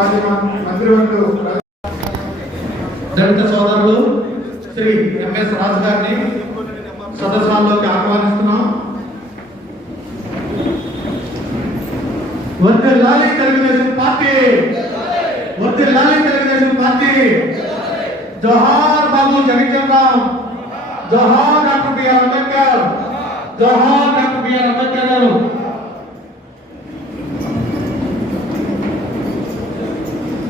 మాజీ మంత్రివర్యులు దళిత సోదరులు శ్రీ ఎంఎస్ రాజు గారిని సదస్సులోకి ఆహ్వానిస్తున్నాం. వర్ధిల్లాలి తెలుగుదేశం పార్టీ, వర్ధిల్లాలి తెలుగుదేశం పార్టీ. జోహార్ బాబు జగజ్జన్ రామ్, జోహార్ డాక్టర్ బిఆర్ అంబేద్కర్, జోహార్ డాక్టర్ బిఆర్ అంబేద్కర్ గారు.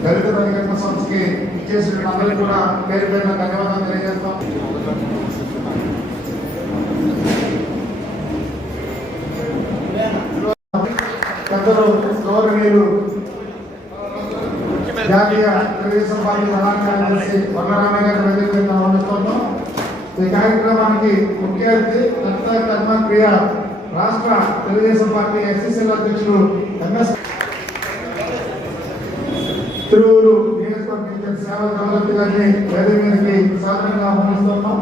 దళిత రంగ సంస్థకి ఇచ్చేసిన అందరికీ కూడా పేరు పేరున ధన్యవాదాలు తెలియజేస్తాం. పెద్దలు గౌరవనీయులు జాతీయ తెలుగుదేశం పార్టీ ప్రధాన కార్యదర్శి వరలరామయ్య గారి వేదిక మీద ఆహ్వానిస్తున్నాం. ఈ కార్యక్రమానికి ముఖ్య అతిథి దళిత కర్మక్రియ రాష్ట్ర తెలుగుదేశం పార్టీ ఎస్సీసీఎల్ అధ్యక్షులు ఎంఎస్ తిరువురు నియోజకవర్గ సేవల గౌరవ గారిని వేదిక మీదకి సాధారణంగా ఆహ్వానిస్తున్నాం.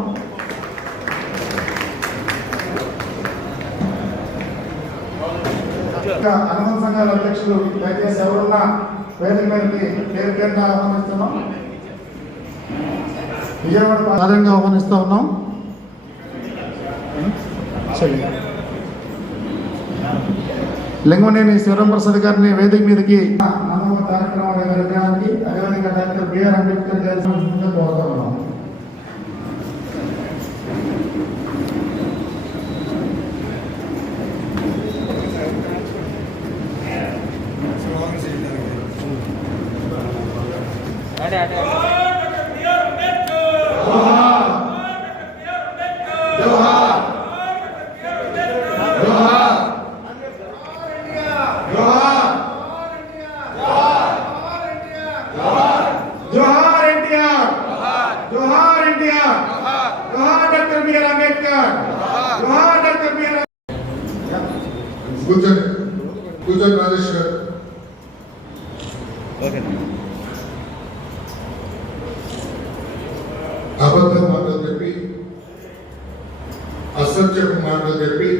అనుబంధ సంఘాల అధ్యక్షులు దయచేసి ఎవరున్నా వేదిక మీదకి పేరు పేరుగా ఆహ్వానిస్తున్నాం. విజయవాడ సాధారణంగా ఆహ్వానిస్తూ ఉన్నాం. లింగమనేని శివరాంప్రసాద్ గారిని వేదిక మీదకి నమ్మకం కార్యక్రమాలు జరగడానికి అదేవిధంగా డాక్టర్ బిఆర్ అంబేద్కర్ గారి కోరుతా ఉన్నాం. కూర్చొని రాజేష్ గారు. అబద్ధం మాటలు చెప్పి, అసత్యపు మాటలు చెప్పి,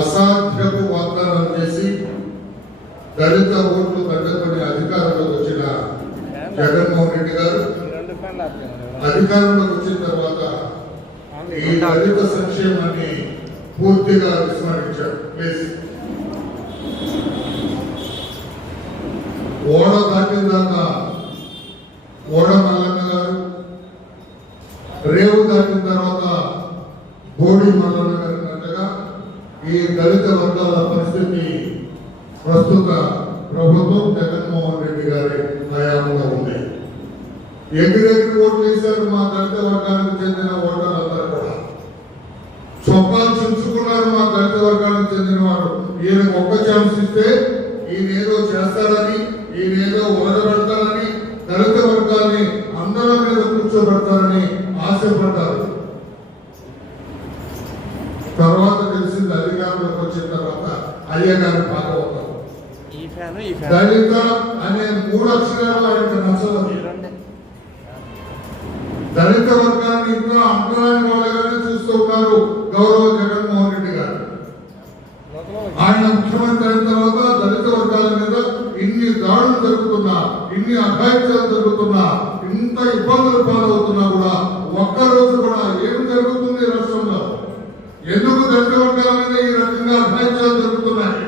అసాధ్యపు వాగ్దానాలు చేసి దళిత ఓట్లు తగ్గకొని అధికారంలోకి వచ్చిన జగన్మోహన్ రెడ్డి గారు అధికారంలోకి వచ్చిన తర్వాత ఈ దళిత సంక్షేమాన్ని పూర్తిగా విస్మరించారు. ఓడ దాటిన దాకా ఓడ మల్లన్న గారు, రేవు దాటిన తర్వాత బోడి మల్లన్న గారు అన్నట్టుగా ఈ దళిత వర్గాల పరిస్థితి ప్రస్తుత ప్రభుత్వం జగన్మోహన్ రెడ్డి గారి హయాంలో ఉంది. ఎగిరెగిరి ఓట్లు వేశారు మా దళిత వర్గానికి చెందిన ఓటర్లందరూ కూడా. చొక్కాలు చించుకున్నారు మా దళిత వర్గానికి చెందిన వారు. ఈయనకు ఒక్క ఛాన్స్ ఇస్తే ఈయనేదో చేస్తారని, ఈయనేదో ఓడబెడతారని, దళిత వర్గాన్ని అందరం మీద కూర్చోబెడతారని ఆశపడ్డారు. తర్వాత తెలిసింది అధికారంలోకి వచ్చిన తర్వాత అయ్యగారి భాగవతం దళిత అనే 3 అక్షరాలు ఆయనకు నచ్చలేదు. దళిత వర్గాన్ని ఇంకా అంతరాని వాళ్ళగానే చూస్తూ ఉన్నారు గౌరవ జగన్మోహన్ రెడ్డి గారు. ఆయన ముఖ్యమంత్రి అయిన తర్వాత దళిత వర్గాల మీద ఇన్ని దాడులు జరుగుతున్నా, ఇన్ని అఘాయిత్యాలు జరుగుతున్నా, ఇంత ఇబ్బందులు పాలవుతున్నా కూడా ఒక్కరోజు కూడా ఏం జరుగుతుంది రాష్ట్రంలో? ఎందుకు దళిత వర్గాల మీద ఈ రకంగా అఘాయిత్యాలు జరుగుతున్నాయి?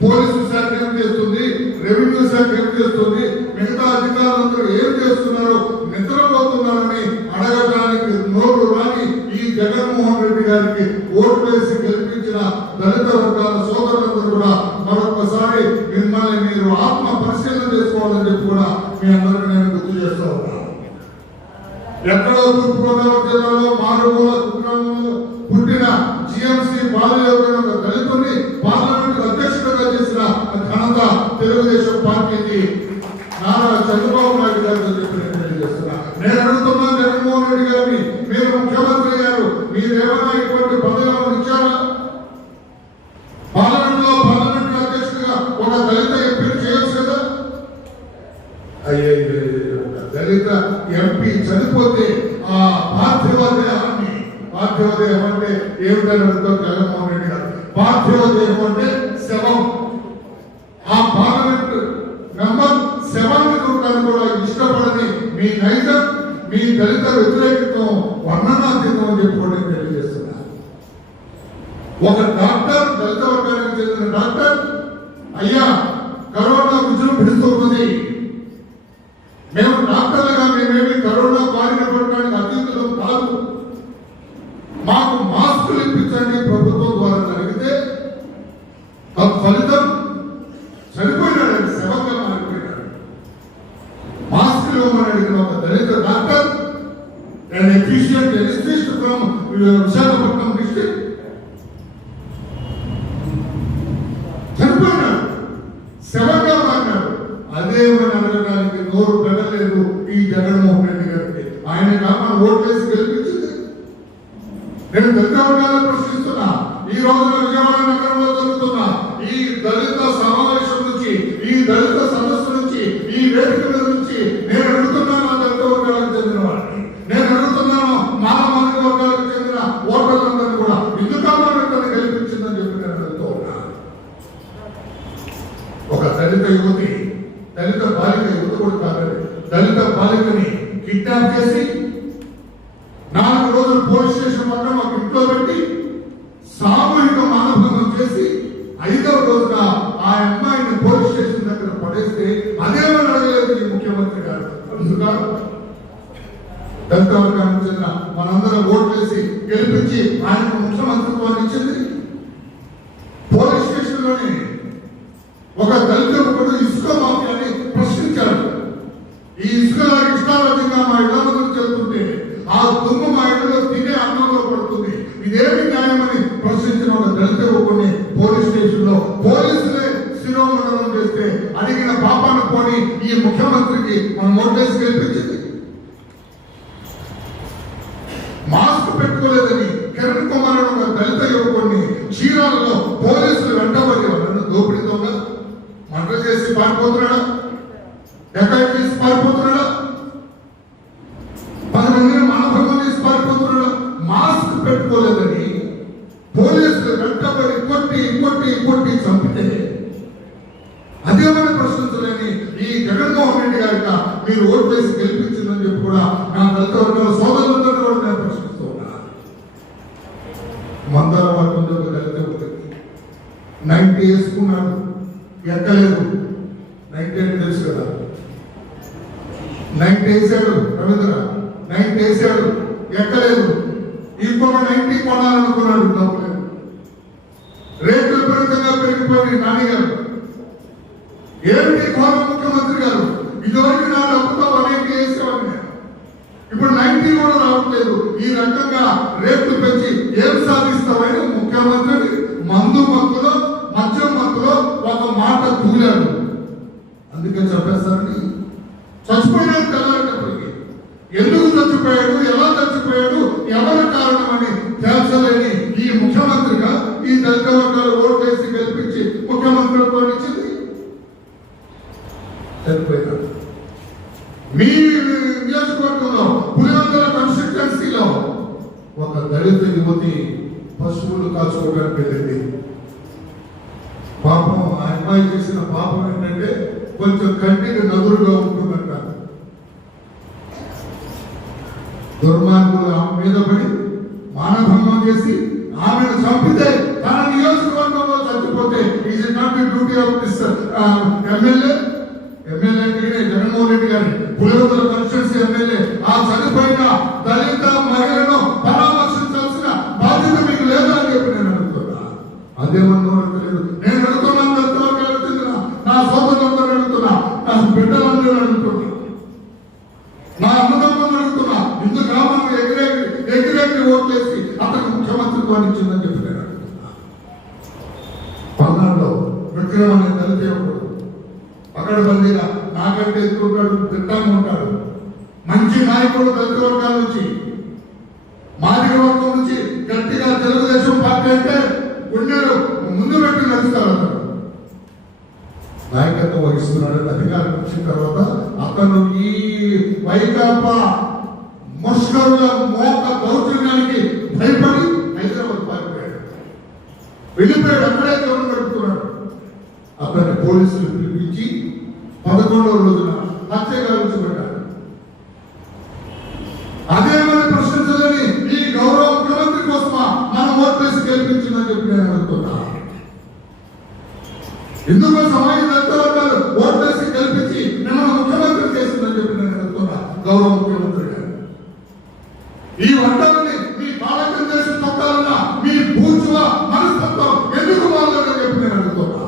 పోలీసు శాఖ ఏం చేస్తుంది, రెవెన్యూ శాఖ ఏం చేస్తుంది, మిగతా అధికారులందరూ ఏం చేస్తున్నారో నిద్రపోతున్నారని అడగడానికి నోరు రాని ఈ జగన్మోహన్ రెడ్డి గారికి ఓటు వేసి గెలిపించిన దళిత వర్గాల సోదరులందరూ కూడా మరొకసారి మిమ్మల్ని మీరు ఆత్మ పరిశీలన చేసుకోవాలని చెప్పి కూడా మీ అందరికీ నేను గుర్తు చేస్తూ ఉన్నాను. ఎక్కడో తూర్పుగోదావరి జిల్లాలో మారుమూల కుగ్రామంలో పుట్టిన జిఎంసీ బాలయోగ దళితుని పార్లమెంట్ అధ్యక్షుడిగా చేసిన ఘనత తెలుగుదేశం పార్టీకి నారా చంద్రబాబు నాయుడు గారితో చెప్పి నేను తెలియజేస్తున్నా. నేను అడుగుతున్నా జగన్మోహన్ రెడ్డి గారిని, మీరు ముఖ్యమంత్రి గారు, మీరేమైనా ఇటువంటి పదవులను ఇచ్చారా? పార్లమెంట్ అధ్యక్షుడిగా ఒక దళిత ఎంపీని చేయొచ్చు కదా? అయ్యే దళిత ఎంపీ చనిపోతే ఆ పార్థివ దేహం అంటే ఏమిటని అడుగుతారు జగన్మోహన్ రెడ్డి గారు. పార్థివ దేహం అంటే శవం. ఆ పార్లమెంట్ మెంబర్ మీ నైజం మీ దళిత వ్యతిరేకత్వం వర్ణనాతీతం అని చెప్పుకోవడం తెలియజేస్తున్నా. ఒక డాక్టర్, దళిత వర్గానికి చెందిన డాక్టర్, అయ్యా కరోనా విజృంభిస్తుంది, మేము డాక్టర్లుగా మేమేమి కరోనా బారిన పడడానికి అతీతులం కాదు, మాకు మాస్కులు ఇప్పించండి ప్రభుత్వం ద్వారా జరిగితే ఫలితం చనిపోయినాడు, శవంగా మారిపోయినాడు. మాస్కులు ఇవ్వమని అడిగిన ఒక దళిత doctor and efficient anaesthetist from Visakhapatnam district చనిపోయినాడు, శవంగా మారినాడు. అదేమని అడగడానికి నోరు పెడలేదు ఈ జగన్మోహన్ రెడ్డి గారికి. ఆయన కాకుండా ఓట్లేసి గెలిపించింది. నేను దళిత వర్గాలను ప్రశ్నిస్తున్నా. ఈ రోజున విజయవాడ నగరంలో జరుగుతున్న ఈ దళిత సమావేశం నుంచి, ఈ దళిత సదస్సు నుంచి, ఈ వేదిక మీద నుంచి నేను అడుగుతున్నాను దళిత వర్గాలకు చెందిన వారిని, నేను అడుగుతున్నాను మానవాళిక వర్గాలకు చెందిన ఓటర్లందరినీ కూడా ఎందుకమ్మా వ్యక్తిని గెలిపించిందని చెప్పి నేను అడుగుతూ ఉన్నా. ఒక దళిత యువతి, దళిత బాలిక, యువత కూడా కాదండి, దళిత బాలికని కిడ్నాప్ చేసి 4 రోజులు పోలీస్ స్టేషన్ పక్కన ఒక ఇంట్లో పెట్టి సామూహిక మానభంగం చేసి 5వ రోజున ఆ అమ్మాయిని పోలీస్ స్టేషన్ దగ్గర పడేస్తే అదేమని అడగలేదు ఈ ముఖ్యమంత్రి గారు. అందుగా దళిత వర్గానికి చెందిన మనందరం ఓట్లేసి గెలిపించి ఆయనకు ముఖ్యమంత్రిత్వాన్ని ఇచ్చింది. పోలీస్ స్టేషన్ లోని ఒక దళిత యువకుడు ఇసుక మాఫియాని ప్రశ్నించాడు. ఈ ఇసుక ఇష్టారాజ్యంగా మా ఇళ్ల ముందు చెబుతుంటే ఆ దుమ్ము మా ఇంట్లో తినే అన్నంలో పడుతుంది, ఇదేమి న్యాయమని ప్రశ్నించిన ఒక దళిత యువకుడిని పోలీస్ స్టేషన్ లో పోలీసులే శిరోమండలం చేస్తే అడిగిన పాపాన్ని పోని ఈ ముఖ్యమంత్రికి మనం ఓట్లేసి గెలిపించింది. మాస్క్ పెట్టుకోలేదని కిరణ్ కుమార్ ఒక దళిత యువకుడిని చీరాలలో పోలీసులు వెంటబడి వాళ్ళను దోపిడీ దొంగ మంటలు చేసి పారిపోతున్నాడా, డకాయి చేసి పారిపోతున్నాడా, 10 మందిని మానభంగం చేసి పారిపోతున్నాడు. మాస్క్ పెట్టుకోలేదని పోలీసులు వెంటబడి కొట్టి చంపితే అదేమని ప్రశ్నించలేని ఈ జగన్మోహన్ రెడ్డి గారిక మీరు ఓటు వేసి గెలిపించిందని చెప్పి కూడా నా దళిత వర్గాల సోదరులందరూ కూడా నేను ప్రశ్నిస్తూ ఉన్నా. మందార వర్గంలో ఒక దళిత యువతకి 90 వేసుకున్నాడు, ఎక్కలేదు. 90 అని తెలుసు కదా, 90 వేసాడు రవీంద్ర, 90 వేసాడు, ఎక్కలేదు. ఇంకొక 90 కొనాలనుకున్నాడు, డబ్బులేదు. రేట్లు విపరీతంగా పెరిగిపోయి నాన్నగారు ఏమిటి ఘోరం ముఖ్యమంత్రి గారు, ఇదివరకు నా డబ్బుతో 180 వేసేవాడిని, ఇప్పుడు 90 కూడా రావట్లేదు. ఈ రకంగా రేట్లు పెంచి ఏం సాధిస్తామని ముఖ్యమంత్రి మందు మత్తులో, మద్యం మత్తులో ఒక మాట తూలాడు. అందుకే చెప్పేస్తారని చచ్చిపోయినాడు తెల్లారేటప్పటికి. ఎందుకు చచ్చిపోయాడు, ఎలా చచ్చిపోయాడు, ఎవరి కారణమని తేల్చలేని ఈ ముఖ్యమంత్రిగా ఈ దళిత వర్గాలు ఓట్లేసి గెలిపించి ముఖ్యమంత్రిత్వం ఇచ్చింది. చనిపోయినాడు. మీ నియోజకవర్గంలో పులివెందుల కాన్స్టిట్యుయెన్సీలో ఒక దళిత యువతి పశువులు కాచుకోవడానికి వెళ్ళింది. పాపం ఆ అమ్మాయి చేసిన పాపం ఏంటంటే కొంచెం కంటికి నదురుగా ఉంటుందంట. దుర్మార్గులు ఆమె మీద పడి మానభంగం చేసి ఆమెను చంపితే తన నియోజకవర్గంలో చచ్చిపోతే is it not the duty of this MLA Jaganmohan Reddy గారి పులివెందుల కాన్స్టిట్యుయెన్సీ ఎమ్మెల్యే ఆ చనిపోయిన దళిత మహిళను పరామర్శించాల్సిన బాధ్యత మీకు లేదా అని చెప్పి నేను అడుగుతున్నా. అదేమన్నా తెలియదు. నేను అడుగుతున్నాను, దళిత వర్గాలకు చెందిన నా సోదరులందరూ అడుగుతున్నా, నా బిడ్డలందరూ అడుగుతున్నా, నా అన్నదమ్ములను అడుగుతున్నా, ఇందుకు మనం ఎగిరెగిరి ఓట్లేసి అతను ముఖ్యమంత్రిత్వాన్ని ఇచ్చిందని చెప్పి నేను అడుగుతున్నా. పల్నాడులో విక్రమ్ అనే దళిత యువకుడు పకడ్బందీగా నాకంటే ఎక్కుంటాడు, దిట్టంగా ఉంటాడు, మంచి నాయకుడు, దళిత వర్గాల నుంచి, మాదిగ వర్గం నుంచి గట్టిగా తెలుగుదేశం పార్టీ అంటే గుండెలు ముందు పెట్టి నడుస్తారు. అతను నాయకత్వం వహిస్తున్నాడు. అధికారం వచ్చిన తర్వాత అతను ఈ వైకాపా ముష్కరుల మోక దౌర్జన్యానికి భయపడి హైదరాబాద్ పారిపోయాడు, వెళ్ళిపోయాడు. అక్కడే ఎవరు నడుపుతున్నాడు. అతన్ని పోలీసులు పిలిపించి 11వ రోజున హత్య గావించబడ్డాడు. ఇందుకోసం ఆయన దళితవర్గాలు ఓట్లేసి గెలిపించి మిమ్మల్ని ముఖ్యమంత్రి చేసిందని చెప్పి నేను అడుగుతున్నా గౌరవ ముఖ్యమంత్రి గారు. ఈ వర్గాలని మీ పాలకం చేసి తొక్కాలన్న మీ బూజువ మనస్తత్వం ఎందుకు మారలేదని చెప్పి నేను అడుగుతున్నా.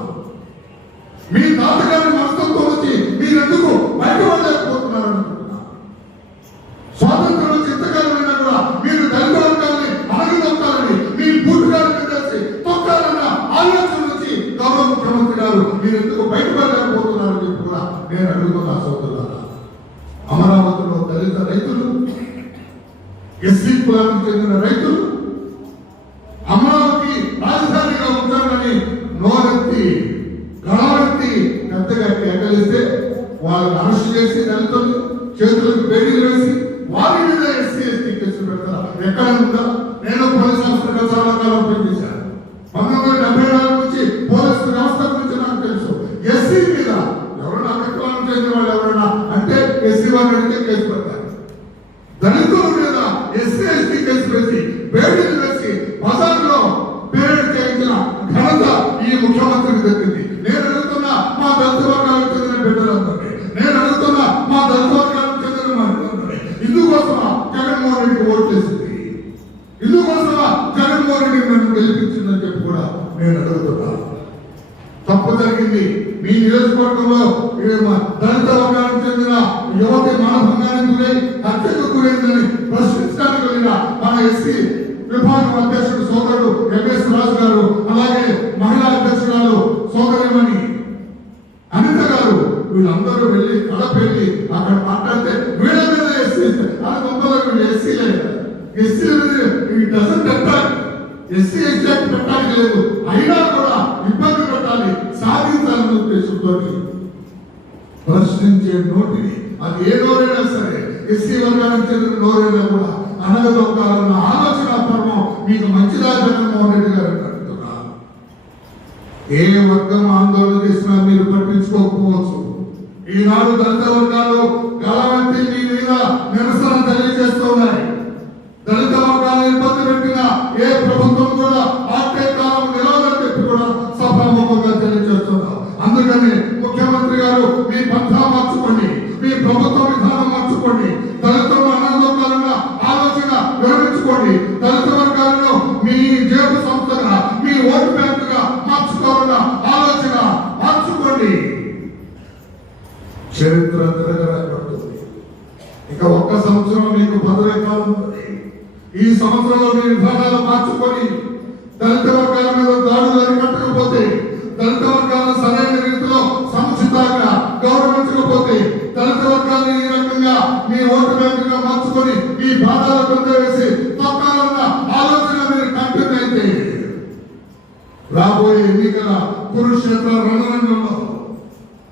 మీ తాతగారి మనస్తత్వం వచ్చి మీరెందుకు బయటపడలేకపోతున్నారు అనుకుంటున్నా. స్వాతంత్రం వచ్చి ఇంతకాలమైనా కూడా మీరు దళిత వర్గాలని అణగదొక్కాలని మీ బూటుగారిని చేసి తొక్కాలన్న ఆలోచన నుంచి గౌరవ ముఖ్యమంత్రి గారు మీరు ఎందుకు బయటపడలేకపోతున్నారని చెప్పి కూడా నేను అడుగుతున్నా సోదరులారా. అమరావతిలో దళిత రైతులు, ఎస్సీ కులానికి చెందిన రైతులు అమరావతి రాజధానిగా ఉంచాలని నోరెత్తి గళమెత్తి పెద్దగా కేకలిస్తే వాళ్ళని అరెస్ట్ చేసి దళితులు చేతులకు బేడీలు వేసి వారి మీద ఎస్సీ ఎస్టీ కేసులు పెడతారు. ఎక్కడ ఉందా? నేను పోలీస్ ఆఫీసర్గా చాలా కాలం పనిచేశాను. 1974 నుంచి పోలీసు వ్యవస్థ గురించి నాకు తెలుసు. ఎస్సీ మీద ఎవరైనా అక్కడికి చెందిన వాళ్ళు ఎవరైనా అంటే ఎస్సీ వాళ్ళు అడిగితే కేసు పెడతారు. దళితుల మీద ఎస్సీ ఎస్టీ కేసు వేసి బేడీలు వేసి బజార్లో పేరెంట్ చేయించిన ఘనత ఈ ముఖ్యమంత్రికి దక్కింది. నేను అడుగుతున్నా మా దళిత వర్గాలకు చెందిన బిడ్డలందరినీ, నేను అడుగుతున్నా మా దళిత వర్గాలకు చెందిన మహిళలందరినీ ఇందుకోసమా జగన్మోహన్ రెడ్డికి ఓట్లు వేసింది? ఇందుకోసమా జగన్మోహన్ రెడ్డి నన్ను గెలిపించిందని చెప్పి కూడా నేను అడుగుతున్నా. తప్పు జరిగింది. మీ నియోజకవర్గంలో దళిత వర్గానికి చెందిన యువతి మానభంగానికి గురై హత్యకు గురైందని ప్రశ్నించడానికి వెళ్ళిన మన ఎస్సీ విభాగం అధ్యక్షుడు సోదరుడు ఎంఎస్ రాజు గారు, అలాగే మహిళా అధ్యక్షురాలు సోదరిమణి అనిత గారు, వీళ్ళందరూ వెళ్ళి కడప వెళ్ళి అక్కడ మాట్లాడితే వీళ్ళ మీద ఎస్సీ అది మొత్తంలో వీళ్ళు ఎస్సీలే. SC doesn't attack, SC exact పెట్టడానికి లేదు. అయినా కూడా ఇబ్బంది పెట్టాలి, సాధించాలనే ఉద్దేశంతో ప్రశ్నించే నోటిని అది ఏ నోరైనా సరే ఎస్సీ వర్గానికి చెందిన నోరైనా కూడా అనగదొక్కాలన్న ఆలోచన పర్వం మీకు మంచిదా జగన్మోహన్ రెడ్డి గారు అంటున్నా. ఏ వర్గం ఆందోళన చేసినా మీరు పట్టించుకోకపోవచ్చు. ఈనాడు దళిత వర్గాలు గలవంతి మీ మీద నిరసన తెలియజేస్తున్నాయి. దళిత వర్గాలు ఇబ్బంది పెట్టిన ఏ ప్రభుత్వం కూడా ఆటే కాలం నిలవదని చెప్పి కూడా సభాముఖంగా తెలియజేస్తున్నారు. అందుకని ముఖ్యమంత్రి గారు మీ పంథా మార్చుకోండి, మీ ప్రభుత్వ విధానం మార్చుకోండి, దళితులను అనందోకాలన్న ఆలోచన వివరించుకోండి. దళిత వర్గాలను మీ జేబు సంస్థగా, మీ ఓటు బ్యాంకుగా మార్చుకోవాలన్న ఆలోచన మార్చుకోండి. చరిత్ర తిరగబడుతుంది. ఇక ఒక్క సంవత్సరం మీకు పదవీ కాలం ఉంది. ఈ సంవత్సరంలో మీ విధానాలు మార్చుకొని దళిత వర్గాల మీద దాడులు అరికట్టకపోతే, దళిత వర్గాలను సరైన రీతిలో సముచితంగా గౌరవించకపోతే, దళిత వర్గాలను ఈ రకంగా మీ ఓటు బ్యాంకుగా మార్చుకొని ఈ బాధాలు పొందవేసి తొక్కాలన్న ఆలోచన మీరు కంటిన్యూ అయితే రాబోయే ఎన్నికల కురుక్షేత్ర రణరంగంలో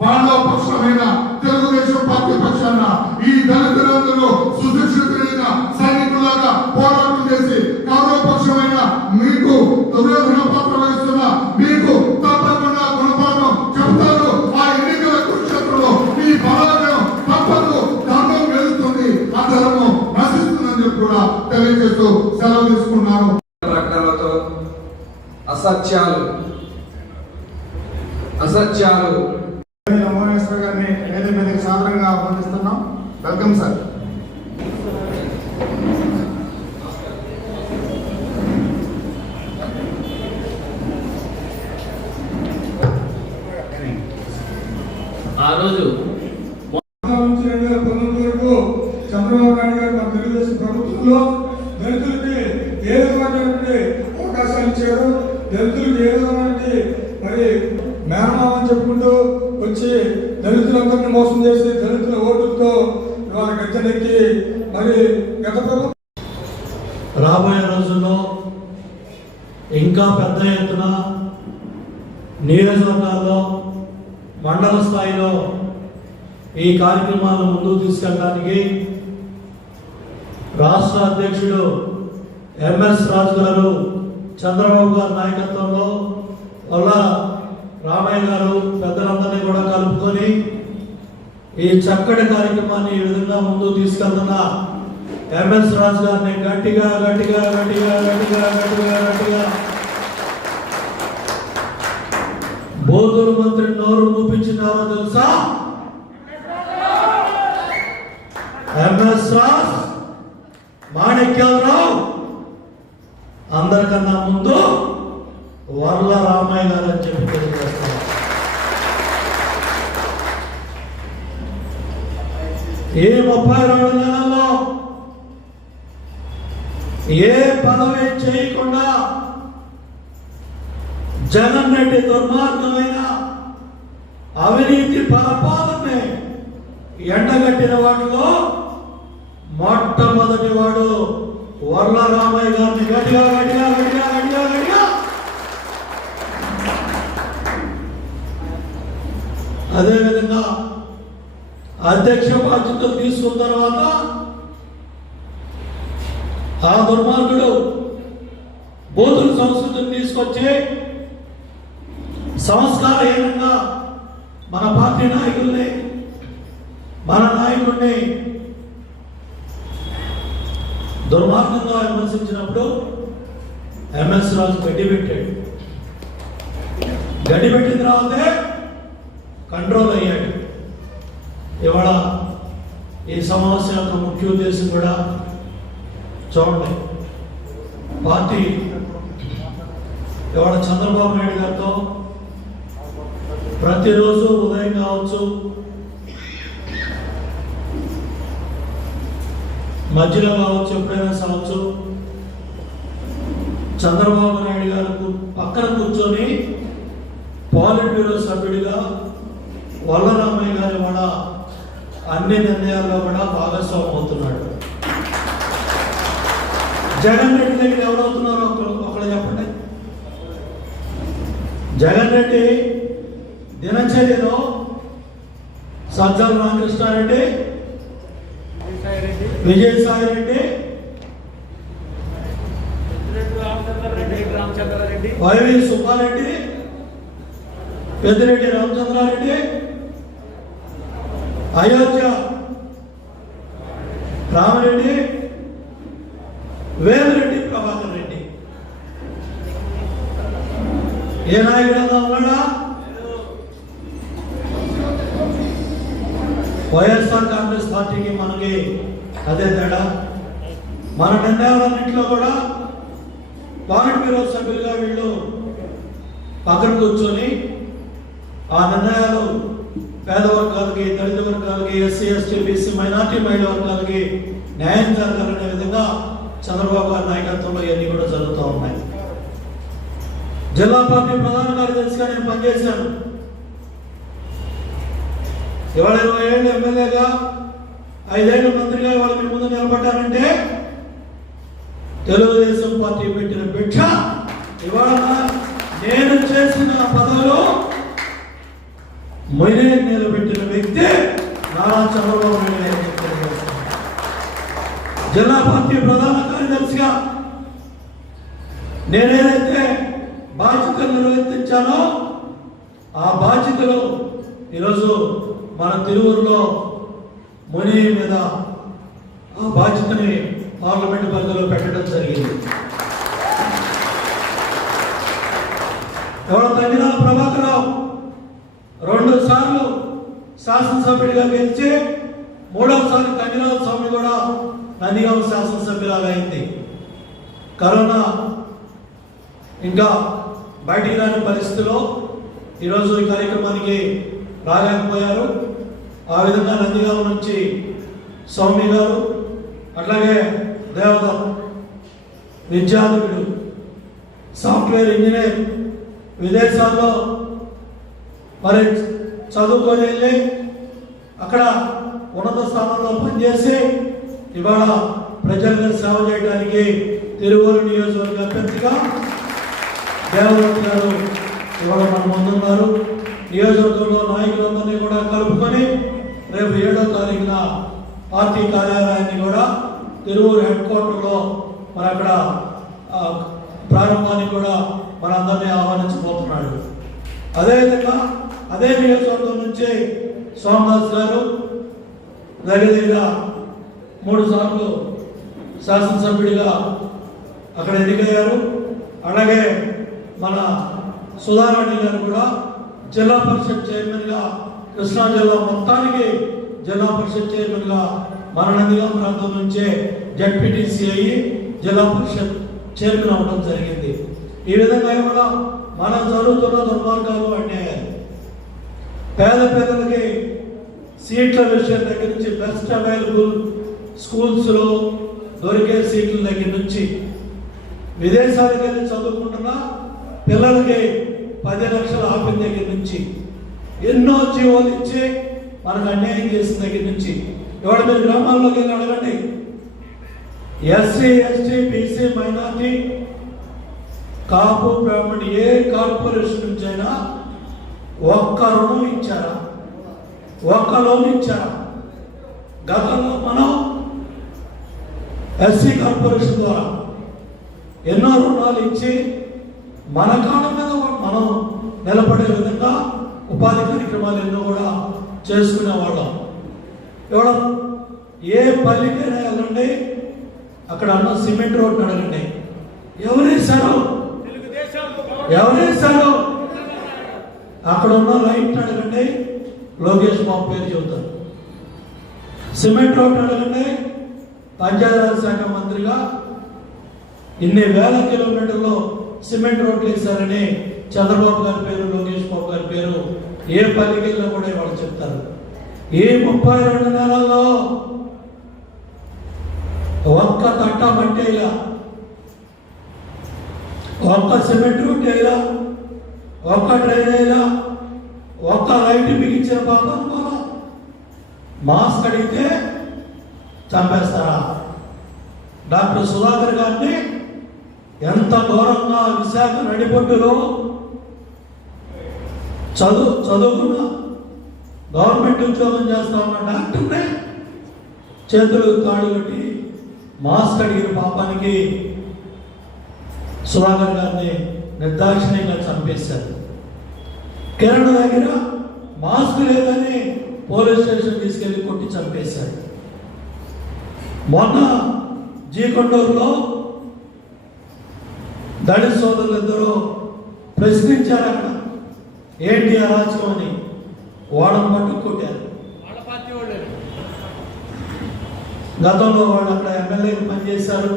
పాండవ పక్షమైన తెలుగుదేశం పార్టీ పక్షాన ఈ దళితులందరూ సుశిక్షితులైన సైనికులాగా పోరాటం చేసి గౌరవ పక్షమైన మీకు దుర్యోధన పాత్ర వహిస్తున్న మీకు తప్పకుండా గుణపాఠం చెబుతారు. ఆ ఎన్నికల కురుక్షేత్రంలో మీ బలాలను తప్పదు, ధర్మం గెలుస్తుంది, ఆ ధర్మం నశిస్తుందని చెప్పి కూడా తెలియజేస్తూ సెలవు తీసుకున్నాను. ప్రకటనలతో అసత్యాలు మోహనేశ్వర గారిని వేదిక మీదకి సాదరంగా ఆహ్వానిస్తున్నాం. Welcome sir. ఆ రోజు 2019 వరకు చంద్రబాబు నాయుడు గారు మన తెలుగుదేశం ప్రభుత్వంలో దళితులకి ఏ విధమైనటువంటి అవకాశాలు ఇచ్చారు, దళితులకు ఏ విధమైనటువంటి మరి మేనమామని చెప్పుకుంటూ వచ్చి దళితులందరినీ మోసం చేసి దళితుల ఓటులతో వాళ్ళ గద్దెనెక్కి మరి గత ప్రభుత్వం రాబోయే రోజుల్లో ఇంకా పెద్ద ఎత్తున నియోజకవర్గాల్లో మండల స్థాయిలో ఈ కార్యక్రమాలను ముందుకు తీసుకెళ్ళడానికి రాష్ట్ర అధ్యక్షుడు ఎంఎస్ రాజు గారు, చంద్రబాబు గారి నాయకత్వంలో వల్ల రామయ్య గారు పెద్దలందరినీ కూడా కలుపుకొని ఈ చక్కటి కార్యక్రమాన్ని ఈ విధంగా ముందుకు తీసుకెళ్తున్న ఎంఎస్ రాజు గారిని గట్టిగా గట్టిగా గట్టిగా గట్టిగా గట్టిగా గట్టిగా బోధుల మంత్రి నోరు మూపించినారో తెలుసా? ఎంఎస్ రాజ్, మాణిక్యాలరావు, అందరికన్నా ముందు వర్ల రామయ్య గారు అని చెప్పి తెలియజేస్తారు. ఈ 32 నెలల్లో ఏ పదవి చేయకుండా జగన్ రెడ్డి దుర్మార్గమైన అవినీతి పరిపాలనని ఎండగట్టిన వాటిలో మొట్టమొదటి వాడు వర్ల రామయ్య గారిని గట్టిగా గట్టిగా గట్టిగా గట్టిగా గట్టిగా అదేవిధంగా అధ్యక్ష బాధ్యతలు తీసుకున్న తర్వాత ఆ దుర్మార్గుడు బూతుల సంస్కృతిని తీసుకొచ్చి సంస్కారహీనంగా మన పార్టీ నాయకుల్ని, మన నాయకుడిని దుర్మార్గంగా విమర్శించినప్పుడు ఎంఎస్ రాజు గడ్డి పెట్టాడు. గడ్డి పెట్టిన తర్వాతే కంట్రోల్ అయ్యాడు. ఇవాళ ఈ సమావేశం యొక్క ముఖ్య ఉద్దేశం కూడా చూడండి. పార్టీ ఇవాళ చంద్రబాబు నాయుడు గారితో ప్రతిరోజు ఉదయం కావచ్చు, మధ్యలో కావచ్చు, ఎప్పుడైనా కావచ్చు, చంద్రబాబు నాయుడు గారు పక్కన కూర్చొని పాలిట్ బ్యూరో సభ్యుడిగా వర్ల రామయ్య గారి కూడా అన్ని నిర్ణయాల్లో కూడా భాగస్వామ్యం అవుతున్నాడు. జగన్ రెడ్డి దగ్గర ఎవరవుతున్నారో ఒకళ్ళు చెప్పండి. జగన్ రెడ్డి దినచర్యలో సజ్జల రామకృష్ణారెడ్డి, విజయసాయి రెడ్డి, వైవి సుబ్బారెడ్డి, పెద్దిరెడ్డి రామచంద్రారెడ్డి, అయోధ్య రామరెడ్డి, వేమిరెడ్డి ప్రభాకర్ రెడ్డి. ఏ నాయకుడు ఉన్నాడా? వైఎస్ఆర్ కాంగ్రెస్ పార్టీకి మనకి అదే తేడా. మన నిర్ణయాలన్నింటిలో కూడా పాలిట్ బ్యూరో సభ్యులుగా వీళ్ళు పక్కన కూర్చొని ఆ నిర్ణయాలు పేద వర్గాలకి, దళిత వర్గాలకి, ఎస్సీ ఎస్టీ బీసీ మైనార్టీ మహిళా వర్గాలకి న్యాయం జరగాలనే విధంగా చంద్రబాబు గారి నాయకత్వంలో ఇవన్నీ కూడా జరుగుతూ ఉన్నాయి. జిల్లా పార్టీ ప్రధాన కార్యదర్శిగా నేను పనిచేశాను. ఇవాళ 20 ఏళ్ళు ఎమ్మెల్యేగా, 5 ఏళ్ళు మంత్రిగా ఇవాళ మీ ముందు నిలబడ్డానంటే తెలుగుదేశం పార్టీ పెట్టిన భిక్ష. ఇవాళ నేను చేసిన పదవిలో నిలబెట్టిన వ్యక్తి నారా చంద్రబాబు నాయుడు గారు. జిల్లా పార్టీ ప్రధాన కార్యదర్శిగా నేనేదైతే బాధ్యతలు నిర్వర్తించానో ఆ బాధ్యతలు ఈరోజు మన తిరువురులో ముని మీద ఆ బాధ్యతని పార్లమెంట్ పరిధిలో పెట్టడం జరిగింది. ఎవరో తంగిరాల ప్రభాకర్ రావు 2 సార్లు శాసనసభ్యుడిగా గెలిచి 3వసారి తంగిరాల స్వామి కూడా నందిగామ శాసనసభ్యురాలు అయింది. కరోనా ఇంకా బయటికి రాని పరిస్థితిలో ఈరోజు ఈ కార్యక్రమానికి రాలేకపోయారు. ఆ విధంగా నందిగామ నుంచి స్వామి గారు, అట్లాగే దేవత విద్యార్థుడు, సాఫ్ట్వేర్ ఇంజనీర్, విదేశాల్లో మరి చదువుకొని వెళ్ళి అక్కడ ఉన్నత స్థానంలో పనిచేసి ఇవాళ ప్రజలకు సేవ చేయడానికి తిరువూరు నియోజకవర్గ అభ్యర్థిగా దేవదత్త గారు ఇవాళ మన ముందున్నారు. నియోజకవర్గంలో నాయకులందరినీ కూడా కలుపుకొని రేపు 7వ తారీఖున పార్టీ కార్యాలయాన్ని కూడా తిరువూరు హెడ్ క్వార్టర్లో మరి అక్కడ ప్రారంభానికి కూడా మనందరినీ ఆహ్వానించబోతున్నాడు. అదేవిధంగా అదే నియోజకవర్గం నుంచి సోమదాస్ గారు దగ్గర 3 సార్లు శాసనసభ్యుడిగా అక్కడ ఎన్నికయ్యారు. అలాగే మన సుధారాణి గారు కూడా జిల్లా పరిషత్ చైర్మన్గా కృష్ణా జిల్లా మొత్తానికి జిల్లా పరిషత్ చైర్మన్గా మన నందిగామ ప్రాంతం నుంచే జడ్పీటీసీ అయ్యి జిల్లా పరిషత్ చైర్మన్ అవ్వడం జరిగింది. ఈ విధంగా ఏమన్నా మనం జరుగుతున్న దుర్మార్గాలు అంటే పేద పిల్లలకి సీట్ల విషయం దగ్గర నుంచి బెస్ట్ అవైలబుల్ స్కూల్స్లో దొరికే సీట్ల దగ్గర నుంచి విదేశాలకు వెళ్ళి చదువుకుంటున్న పిల్లలకి 10 లక్షలు ఆపిన దగ్గర నుంచి ఎన్నో జీవోలు ఇచ్చి మనకు అన్యాయం చేసిన దగ్గర నుంచి ఇవాళ మీరు గ్రామాల్లోకి వెళ్ళి అడగండి. ఎస్సీ ఎస్టీ బీసీ మైనార్టీ కాపు బ్రాహ్మణ్ ఏ కార్పొరేషన్ నుంచి అయినా ఒక్క రుణం ఇచ్చారా, ఒక్క లోన్ ఇచ్చారా? గతంలో మనం ఎస్సీ కార్పొరేషన్ ద్వారా ఎన్నో రుణాలు ఇచ్చి మన కాళ్ళ మీద మనం నిలబడే విధంగా ఉపాధి కార్యక్రమాలు ఎన్నో కూడా చేసుకునేవాళ్ళం. ఇవాళ ఏ పల్లెకైనా వెళ్ళండి, అక్కడ అన్న సిమెంట్ రోడ్డు అడగండి, ఎవరేశారు? అక్కడ ఉన్న రైట్ అడగండి, లోకేష్ బాబు పేరు చెబుతారు. సిమెంట్ రోడ్డు అడగండి, పంచాయతీరాజ్ శాఖ మంత్రిగా ఇన్ని వేల కిలోమీటర్లు సిమెంట్ రోడ్లు వేశారని చంద్రబాబు గారి పేరు, లోకేష్ బాబు గారి పేరు ఏ పల్లెకెళ్ళినా కూడా వాళ్ళు చెప్తారు. ఈ 32 నెలల్లో ఒక్క తట్ట మట్టేలా, ఒక్క సిమెంట్ రోడ్డు వేయలా, ఒక్క డ్రైన్ వేయలా, ఒక్క లైట్ బిగించిన పాపం. మాస్క్ అడిగితే చంపేస్తారా? డాక్టర్ సుధాకర్ గారిని ఎంత ఘోరంగా విశాఖ నడిపొట్టులో చదువుకున్న గవర్నమెంట్ ఉద్యోగం చేస్తా ఉన్న డాక్టర్ని చేతులు కాళ్ళు కట్టి మాస్క్ అడిగిన పాపానికి సుధాకర్ గారిని నిర్దాక్షిణ్యంగా చంపేశారు. కిరణ్ దగ్గర మాస్క్ లేదని పోలీస్ స్టేషన్ తీసుకెళ్లి కొట్టి చంపేశారు. మొన్న జీకొండూరులో దళిత సోదరులిద్దరూ ప్రశ్నించారు. అక్కడ ఏంటి అరాచకం అని వాళ్ళని పట్టు కొట్టారు. గతంలో వాళ్ళు అక్కడ ఎమ్మెల్యేకి పనిచేశారు,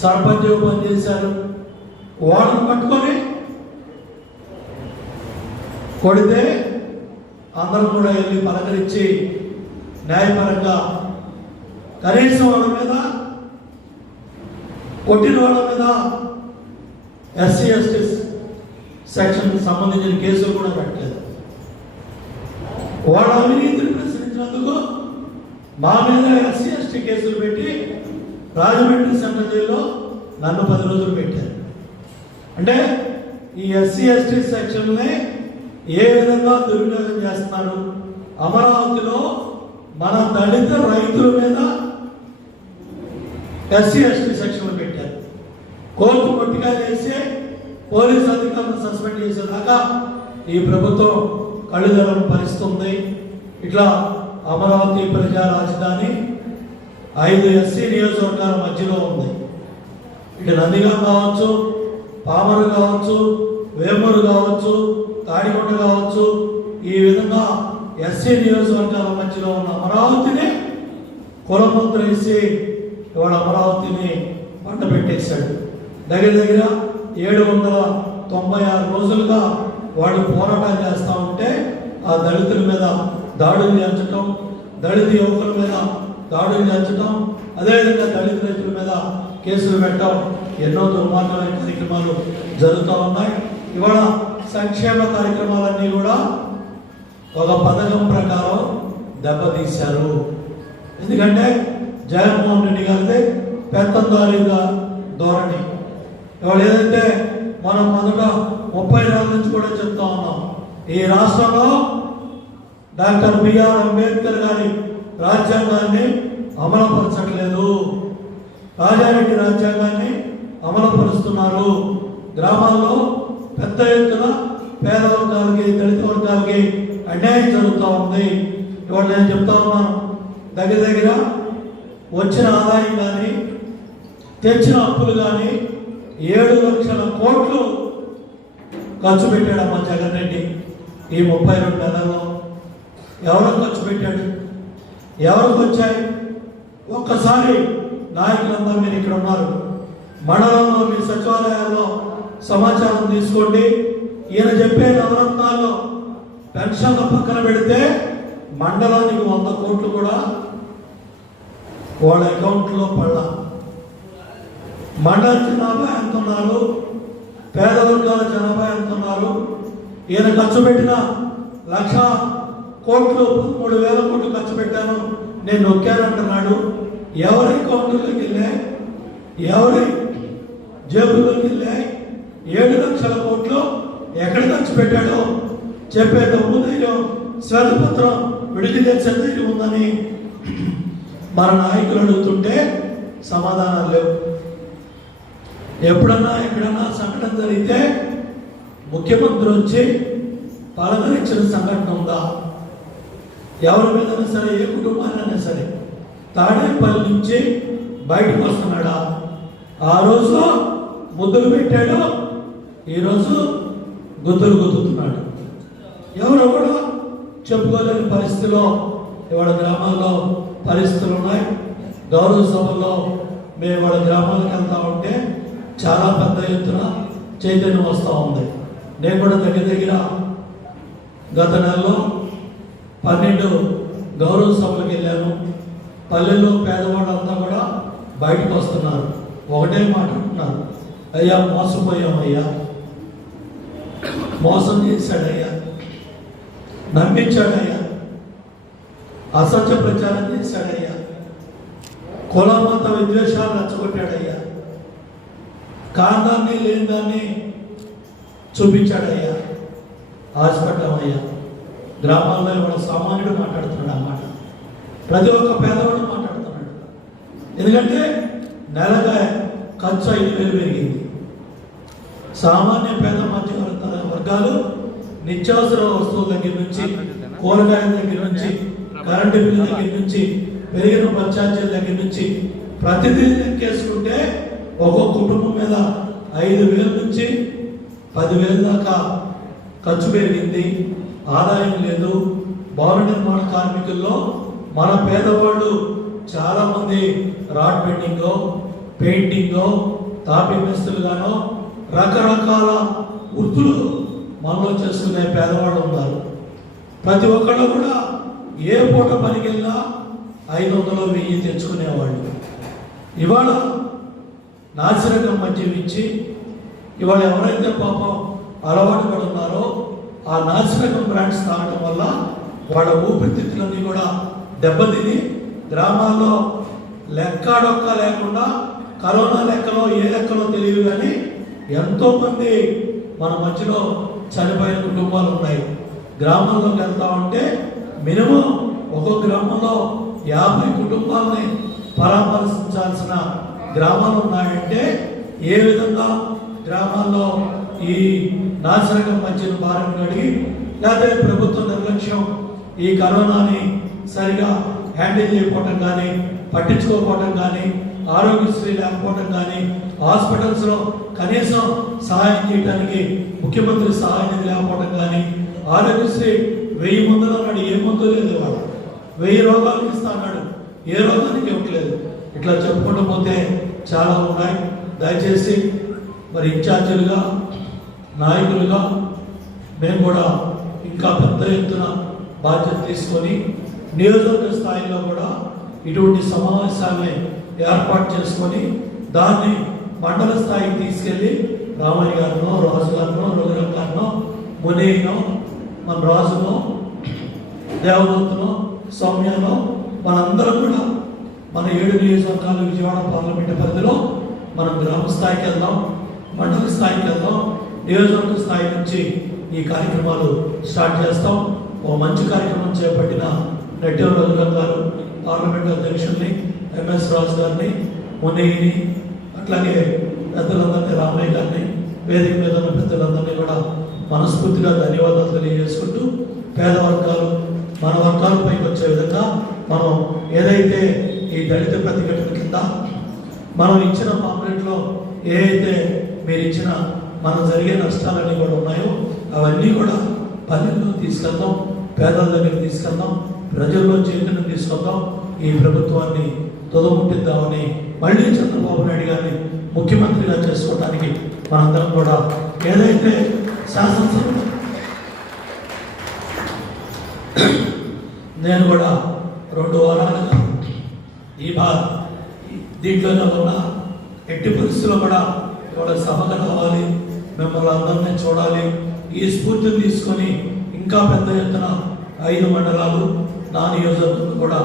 సర్పంచ్ పనిచేశారు. వాళ్ళని పట్టుకొని కొడితే అందరం కూడా వెళ్ళి పలకరించి న్యాయపరంగా కనీసం వాళ్ళ మీద, కొట్టిన వాళ్ళ మీద ఎస్సీ ఎస్టీ సెక్షన్ సంబంధించిన కేసులు కూడా పెట్టలేదు. వాళ్ళ అవినీతిని ప్రశ్నించినందుకు మా మీద ఎస్సీ ఎస్టీ కేసులు పెట్టి రాజమండ్రి సెంట్రల్ జైల్లో నన్ను 10 రోజులు పెట్టారు. అంటే ఈ ఎస్సీ ఎస్టీ సెక్షన్ని ఏ విధంగా దుర్వినియోగం చేస్తున్నారు? అమరావతిలో మన దళిత రైతుల మీద ఎస్సీ ఎస్టీ సెక్షన్లు పెట్టారు. కోర్టు కొట్టిగా చేసి పోలీస్ అధికారులను సస్పెండ్ చేసేదాకా ఈ ప్రభుత్వం కళ్ళుదరం పరిస్తుంది. ఇట్లా అమరావతి ప్రజా రాజధాని 5 ఎస్సీ నియోజకవర్గాల మధ్యలో ఉంది. ఇటు నందిగాం కావచ్చు, పామరు కావచ్చు, వేమూరు కావచ్చు, తాడికొండ కావచ్చు, ఈ విధంగా ఎస్సీ నియోజకవర్గాల మధ్యలో ఉన్న అమరావతిని కులముద్ర వేసి ఇవాళ అమరావతిని పంట పెట్టేశాడు. దగ్గర 796 రోజులుగా వాళ్ళు పోరాటం చేస్తూ ఉంటే ఆ దళితుల మీద దాడులు చేర్చడం, దళిత యువకుల మీద దాడులు చేర్చడం, అదేవిధంగా దళిత రైతుల మీద కేసులు పెట్టడం, ఎన్నో దుర్మార్గమైన కార్యక్రమాలు జరుగుతూ ఉన్నాయి. ఇవాళ సంక్షేమ కార్యక్రమాలన్నీ కూడా ఒక పథకం ప్రకారం దెబ్బతీశారు. ఎందుకంటే జగన్మోహన్ రెడ్డి గారిది పెత్తందారీగా ధోరణి. ఇవాళ ఏదైతే మనం మొదట 30 నెలల నుంచి కూడా చెప్తా ఉన్నాం, ఈ రాష్ట్రంలో డాక్టర్ బిఆర్ అంబేద్కర్ గారి రాజ్యాంగాన్ని అమలుపరచట్లేదు, రాజారెడ్డి రాజ్యాంగాన్ని అమలుపరుస్తున్నారు. గ్రామాల్లో పెద్ద ఎత్తున పేద వర్గాలకి, దళిత వర్గాలకి అన్యాయం జరుగుతూ ఉంది. ఇవాళ నేను చెప్తా ఉన్నాను, దగ్గర వచ్చిన ఆదాయం కానీ తెచ్చిన అప్పులు కానీ 7 లక్షల కోట్లు ఖర్చు పెట్టాడమ్మా జగన్ రెడ్డి ఈ 32 నెలల్లో? ఎవరు ఖర్చు పెట్టాడు? ఎవరికి వచ్చాయి? ఒక్కసారి నాయకులందరూ మీరు ఇక్కడ ఉన్నారు, మండలంలో మీ సచివాలయాల్లో సమాచారం తీసుకోండి. ఈయన చెప్పే నవరత్నాల్లో పెన్షన్ల పక్కన పెడితే మండలానికి 100 కోట్లు కూడా వాళ్ళ అకౌంట్లో పడ్డా. మండల జనాభా ఎంత ఉన్నారు, పేద వర్గాల జనాభా ఎంత ఉన్నారు? ఈయన ఖర్చు పెట్టిన 1,00,000 కోట్లు 3,000 కోట్లు ఖర్చు పెట్టాను నేను నొక్కానంటున్నాడు. ఎవరి అకౌంట్లోకి వెళ్ళాయి? ఎవరి జేబులోకి వెళ్ళాయి? 7 లక్షల కోట్లు ఎక్కడ ఖర్చు పెట్టాడో చెప్పే దమ్ము ధైర్యం, శ్వేతపత్రం విడుదల చేసే ధైర్యం ఉందని మన నాయకులు అడుగుతుంటే సమాధానాలు లేవు. ఎప్పుడన్నా ఎక్కడన్నా సంఘటన జరిగితే ముఖ్యమంత్రి వచ్చి పలకరించిన సంఘటన ఉందా? ఎవరి మీదైనా సరే, ఏ కుటుంబాన్నైనా సరే తాడేపల్లి నుంచి బయటకు వస్తున్నాడా? ఆ రోజు ముద్దులు పెట్టాడు, ఈరోజు గుద్దులు గుద్దుతున్నాడు. ఎవరు కూడా చెప్పుకోలేని పరిస్థితిలో ఇవాళ గ్రామాల్లో పరిస్థితులు ఉన్నాయి. గౌరవ సభల్లో మేము వాళ్ళ గ్రామాలకు వెళ్తా ఉంటే చాలా పెద్ద ఎత్తున చైతన్యం వస్తూ ఉంది. నేను కూడా దగ్గర గత నెలలో 12 గౌరవ సభలకు వెళ్ళాను. పల్లెల్లో పేదవాళ్ళంతా కూడా బయటకు వస్తున్నారు. ఒకటే మాట అంటున్నారు, అయ్యా మోసపోయామయ్యా, మోసం చేశాడయ్యా, నమ్మించాడయ్యా, అసత్య ప్రచారం చేశాడయ్యా, కుల మత విద్వేషాలు రెచ్చగొట్టాడయ్యా, కారణాన్ని లేని దాన్ని చూపించాడయ్యా, ఆశపడ్డామయ్యా. గ్రామాల్లో ఇవాళ సామాన్యుడు మాట్లాడుతున్నాడు అన్నమాట. ప్రతి ఒక్క పేదవాడు మాట్లాడుతున్నాడు. ఎందుకంటే నెలగా ఖర్చు 5,000 పెరిగింది. సామాన్య పేద మధ్య వర్గాలు నిత్యావసర వస్తువుల దగ్గర నుంచి, కూరగాయల దగ్గర నుంచి, కరెంటు బిల్లు దగ్గర నుంచి, పెరిగిన బస్ ఛార్జీల దగ్గర నుంచి ప్రతిదీ లెక్కేసుకుంటే ఒక్కొక్క కుటుంబం మీద 5,000 నుంచి 10,000 దాకా ఖర్చు పెరిగింది. ఆదాయం లేదు. భవన నిర్మాణ కార్మికుల్లో మన పేదవాళ్ళు చాలా మంది రాడ్ బెండింగ్, పెయింటింగ్, తాపీ మేస్త్రులుగానో రకరకాల వృత్తులు మనలో చేసుకునే పేదవాళ్ళు ఉన్నారు. ప్రతి ఒక్కళ్ళు కూడా ఏ పూట పనికి వెళ్ళినా 500, 1000 తెచ్చుకునేవాళ్ళు. ఇవాళ నాసిరకం మద్యం ఇచ్చి ఇవాళ ఎవరైతే పాపం అలవాటు పడి ఉన్నారో ఆ నాసిరకం బ్రాండ్స్ తాగడం వల్ల వాళ్ళ ఊపిరితిత్తులన్నీ కూడా దెబ్బతిని గ్రామాల్లో లెక్కాడొక్క లేకుండా కరోనా లెక్కలో ఏ లెక్కలో తెలియదు కానీ ఎంతోమంది మన మధ్యలో చనిపోయిన కుటుంబాలు ఉన్నాయి. గ్రామాల్లోకి వెళ్తా ఉంటే మినిమం ఒక్కొక్క గ్రామంలో 50 కుటుంబాలని పరామర్శించాల్సిన గ్రామాలు ఉన్నాయంటే ఏ విధంగా గ్రామాల్లో ఈ నాశనకం మధ్యన భారం కడిగి లేకపోతే ప్రభుత్వ నిర్లక్ష్యం ఈ కరోనాని సరిగా హ్యాండిల్ చేయకపోవటం కానీ, పట్టించుకోకపోవటం కానీ, ఆరోగ్యశ్రీ లేకపోవటం కానీ, హాస్పిటల్స్లో కనీసం సహాయం చేయడానికి ముఖ్యమంత్రి సహాయ నిధి లేకపోవటం కానీ, ఆరోగ్యశ్రీ 1000 మందులు అన్నాడు, ఏ మందు లేదు. వాళ్ళు 1000 రోగాలకు ఇస్తా అన్నాడు, ఏ రోగానికి ఇవ్వట్లేదు. ఇట్లా చెప్పుకుంటూ పోతే చాలా ఉన్నాయి. దయచేసి మరి ఇన్ఛార్జీలుగా, నాయకులుగా మేము కూడా ఇంకా పెద్ద ఎత్తున బాధ్యత తీసుకొని నియోజకవర్గ స్థాయిలో కూడా ఇటువంటి సమావేశాన్ని ఏర్పాటు చేసుకొని దాన్ని మండల స్థాయికి తీసుకెళ్ళి రామయ్య గారినో, రాజు గారినో, రఘురాం గారినో, మునీనో, మన రాజునో, దేవదత్తునో, సౌమ్యనో మనందరం కూడా మన 7 నియోజకవర్గాలు విజయవాడ పార్లమెంటు పరిధిలో మనం గ్రామ స్థాయికి వెళ్దాం, మండల స్థాయికి వెళ్దాం, నియోజకవర్గ స్థాయి నుంచి ఈ కార్యక్రమాలు స్టార్ట్ చేస్తాం. ఓ మంచి కార్యక్రమం చేపట్టిన నెట్టెవ రఘురాం గారు, పార్లమెంట్ అధ్యక్షుల్ని, ఎంఎస్ రాజు గారిని, మునిగిని, అట్లాగే పెద్దలందరినీ, రామయ్య గారిని, వేదిక మీద ఉన్న పెద్దలందరినీ కూడా మనస్ఫూర్తిగా ధన్యవాదాలు తెలియజేసుకుంటూ పేద వర్గాలు మన వర్గాల పైకి వచ్చే విధంగా మనం ఏదైతే ఈ దళిత ప్రతిఘటన కింద మనం ఇచ్చిన పాంప్లెట్లో ఏ అయితే మీరు ఇచ్చిన మనకు జరిగే నష్టాలన్నీ కూడా ఉన్నాయో అవన్నీ కూడా పల్లెల్లో తీసుకెళ్దాం, పేదల దగ్గర తీసుకెళ్దాం, ప్రజల్లో చైతన్యం తీసుకొద్దాం, ఈ ప్రభుత్వాన్ని తుదముట్టిద్దామని మళ్ళీ చంద్రబాబు నాయుడు గారిని ముఖ్యమంత్రిగా చేసుకోవడానికి మనందరం కూడా ఏదైతే శాసనసభ నేను కూడా 2 వారాలుగా దీంట్లోనే ఉన్న ఎట్టి పరిస్థితుల్లో కూడా వాళ్ళ సభకు రావాలి, మిమ్మల్ని అందరినీ చూడాలి, ఈ స్ఫూర్తిని తీసుకొని ఇంకా పెద్ద ఎత్తున 5 మండలాలు నా నియోజకవర్గం కూడా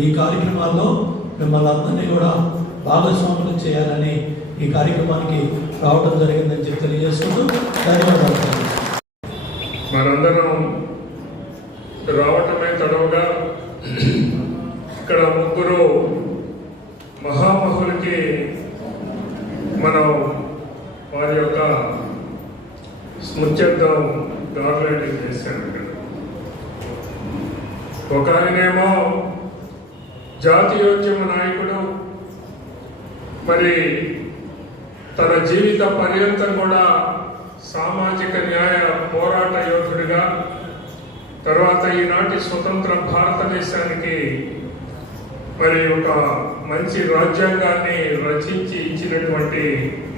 ఈ కార్యక్రమాల్లో మిమ్మల్ని అందరినీ కూడా భాగస్వాములు చేయాలని ఈ కార్యక్రమానికి రావడం జరిగిందని చెప్పి తెలియజేసుకుంటూ ధన్యవాదాలు. మనందరం రావటమే తడవుగా ఇక్కడ 3 మహామహులకి మనం వారి యొక్క స్మృత్యర్థం డాక్యుమెంట్ చేశారు. ఇక్కడ ఒక ఆయనేమో జాతీయోద్యమ నాయకుడు, మరి తన జీవిత పర్యంతం కూడా సామాజిక న్యాయ పోరాట యోధుడిగా, తర్వాత ఈనాటి స్వతంత్ర భారతదేశానికి మరి ఒక మంచి రాజ్యాంగాన్ని రచించి ఇచ్చినటువంటి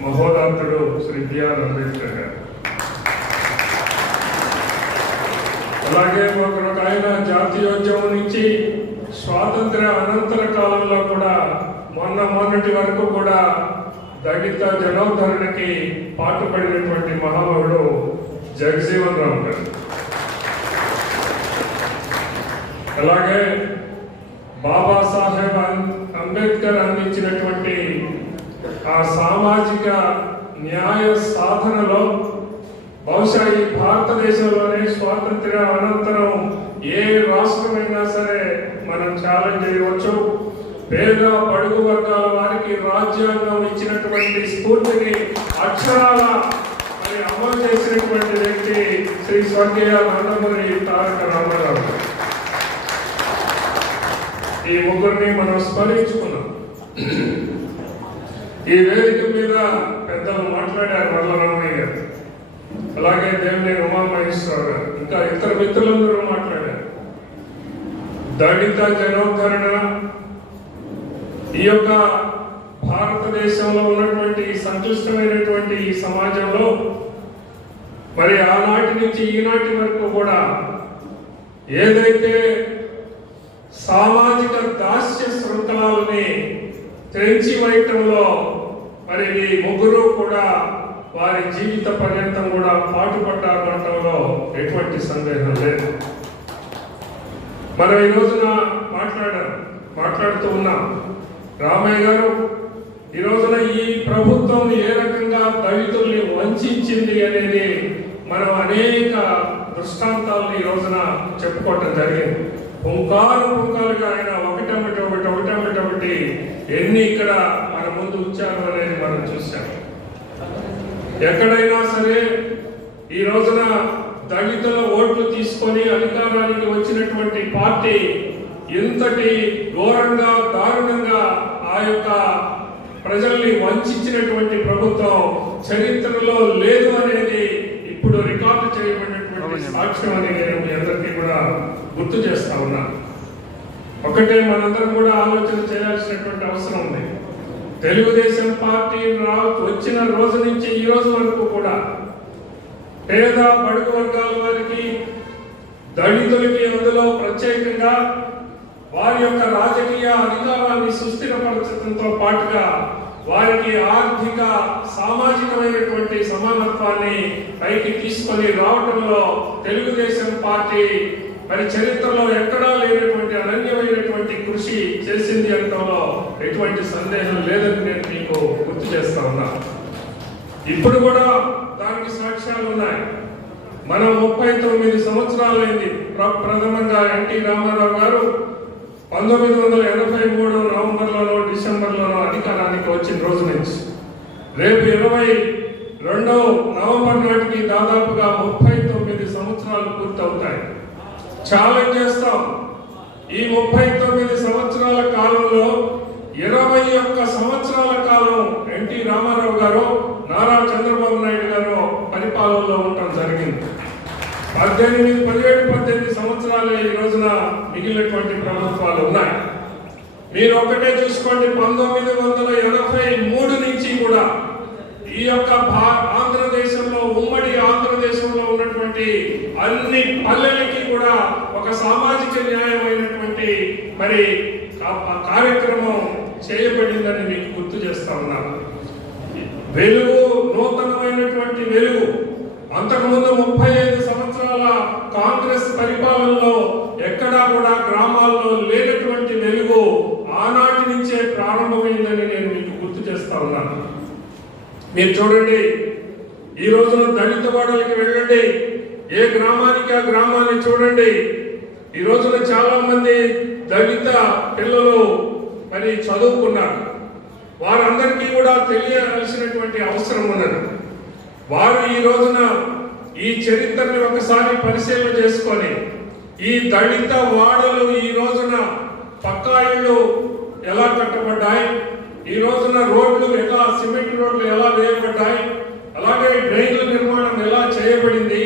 మహోదాతుడు శ్రీ బిఆర్ అంబేద్కర్ గారు. అలాగే ఒక ఆయన జాతీయోద్యమం నుంచి స్వాతంత్ర అనంతర కాలంలో కూడా మొన్నటి వరకు కూడా దళిత జనోద్ధరణకి పాటుపడినటువంటి మహామహుడు జగజీవన్ రామ్ గారు. అలాగే బాబాసాహెబ్ అంబేద్కర్ అందించినటువంటి ఆ సామాజిక న్యాయ సాధనలో బహుశా ఈ భారతదేశంలోనే స్వాతంత్ర్య అనంతరం ఏ రాష్ట్రమైనా సరే మనం ఛాలెంజ్ చేయవచ్చు. పేద బడుగు వర్గాల వారికి రాజ్యాంగం ఇచ్చినటువంటి స్ఫూర్తిని అక్షరాల మరి అమలు చేసినటువంటి వ్యక్తి శ్రీ స్వర్గీయ నందమూరి తారక రామారావు. ఈ 3 మనం స్మరించుకున్నాం. ఈ వేదిక మీద పెద్దలు మాట్లాడారు, వరలరామయ్య గారు, అలాగే దేవినేని ఉమామహేశ్వరరావు గారు, ఇంకా ఇతర మిత్రులందరూ మాట్లాడారు. దళిత జనోద్ధరణ ఈ యొక్క భారతదేశంలో ఉన్నటువంటి సంక్లిష్టమైనటువంటి ఈ సమాజంలో మరి ఆనాటి నుంచి ఈనాటి వరకు కూడా ఏదైతే సామాజిక దాస్య శృంఖలాలని తెంచి వేయటంలో మరి ఈ 3 కూడా వారి జీవిత పర్యంతం కూడా పాటుపడ్డారు అనటంలో ఎటువంటి సందేహం లేదు. మనం ఈ రోజున మాట్లాడుతూ ఉన్నాం. రామయ్య గారు, ఈ రోజున ఈ ప్రభుత్వం ఏ రకంగా దళితుల్ని వంచింది అనేది మనం అనేక దృష్టాంతాలను ఈ రోజున చెప్పుకోవటం జరిగింది. పుంకాలుగా ఆయన ఒకటి ఎన్ని ఇక్కడ మన ముందు ఉంచారు అనేది మనం చూసాం. ఎక్కడైనా సరే ఈ రోజున దళితుల ఓట్లు తీసుకొని అధికారానికి వచ్చినటువంటి పార్టీ ఇంతటి ఘోరంగా దారుణంగా ఆ యొక్క ప్రజల్ని వంచినటువంటి ప్రభుత్వం చరిత్రలో లేదు అనేది ఇప్పుడు రికార్డు చేయబడినటువంటి సాక్ష్యం అని నేను మీ అందరికీ కూడా గుర్తు చేస్తా ఉన్నా. ఒకటే మనందరం కూడా ఆలోచన చేయాల్సినటువంటి అవసరం ఉంది. తెలుగుదేశం పార్టీ వచ్చిన రోజు నుంచి ఈ రోజు వరకు కూడా పేద బడుగు వర్గాల వారికి, దళితులకి అందులో ప్రత్యేకంగా వారి యొక్క రాజకీయ అధికారాన్ని సుస్థిరపరచడంతో పాటుగా వారికి ఆర్థిక సామాజికమైనటువంటి సమానత్వాన్ని పైకి తీసుకొని రావడంలో తెలుగుదేశం పార్టీ మరి చరిత్రలో ఎక్కడా లేనటువంటి అనన్యమైనటువంటి కృషి చేసింది అనడంలో ఎటువంటి సందేహం లేదని నేను మీకు గుర్తు చేస్తా ఉన్నా. ఇప్పుడు కూడా దానికి సాక్ష్యాలు ఉన్నాయి. మనం 39 సంవత్సరాలైంది ప్రథమంగా ఎన్టీ రామారావు గారు 1983 నవంబర్లోనో డిసెంబర్లోనో అధికారానికి వచ్చిన రోజు నుంచి రేపు 22 నవంబర్ నాటికి దాదాపుగా 39 సంవత్సరాలు పూర్తవుతాయి. ఛాలెంజ్ చేస్తాం. ఈ 39 సంవత్సరాల కాలంలో 21 సంవత్సరాల కాలం ఎన్టీ రామారావు గారు, నారా చంద్రబాబు నాయుడు గారు పరిపాలనలో ఉండటం జరిగింది. 17 సంవత్సరాలే ఈ రోజున మిగిలినటువంటి ప్రభుత్వాలు ఉన్నాయి. మీరు ఒకటే చూసుకోండి, 1983 నుంచి కూడా ఈ యొక్క ఆంధ్రదేశంలో, ఉమ్మడి ఆంధ్రదేశంలో ఉన్నటువంటి అన్ని పల్లెలకి కూడా ఒక సామాజిక న్యాయమైనటువంటి మరి కార్యక్రమం చేయబడిందని మీకు గుర్తు చేస్తా ఉన్నాను. వెలుగు, నూతనమైనటువంటి వెలుగు. అంతకుముందు 35 సంవత్సరాల కాంగ్రెస్ పరిపాలనలో ఎక్కడా కూడా గ్రామాల్లో లేనటువంటి వెలుగు ఆనాటి నుంచే ప్రారంభమైందని నేను మీకు గుర్తు చేస్తా ఉన్నాను. మీరు చూడండి, ఈ రోజున దళిత వాడలకి వెళ్ళండి, ఏ గ్రామానికి ఆ గ్రామాన్ని చూడండి. ఈ రోజున చాలా మంది దళిత పిల్లలు మరి చదువుకున్నారు. వారందరికీ కూడా తెలియాల్సినటువంటి అవసరం ఉన్నది. వారు ఈ రోజున ఈ చరిత్రని ఒకసారి పరిశీలన చేసుకొని, ఈ దళిత వాడలు ఈ రోజున పక్కా ఇళ్ళు ఎలా కట్టబడ్డాయి, ఈ రోజున రోడ్లు ఎలా, సిమెంట్ రోడ్లు ఎలా వేయబడ్డాయి, అలాగే డ్రైన్ల నిర్మాణం ఎలా చేయబడింది,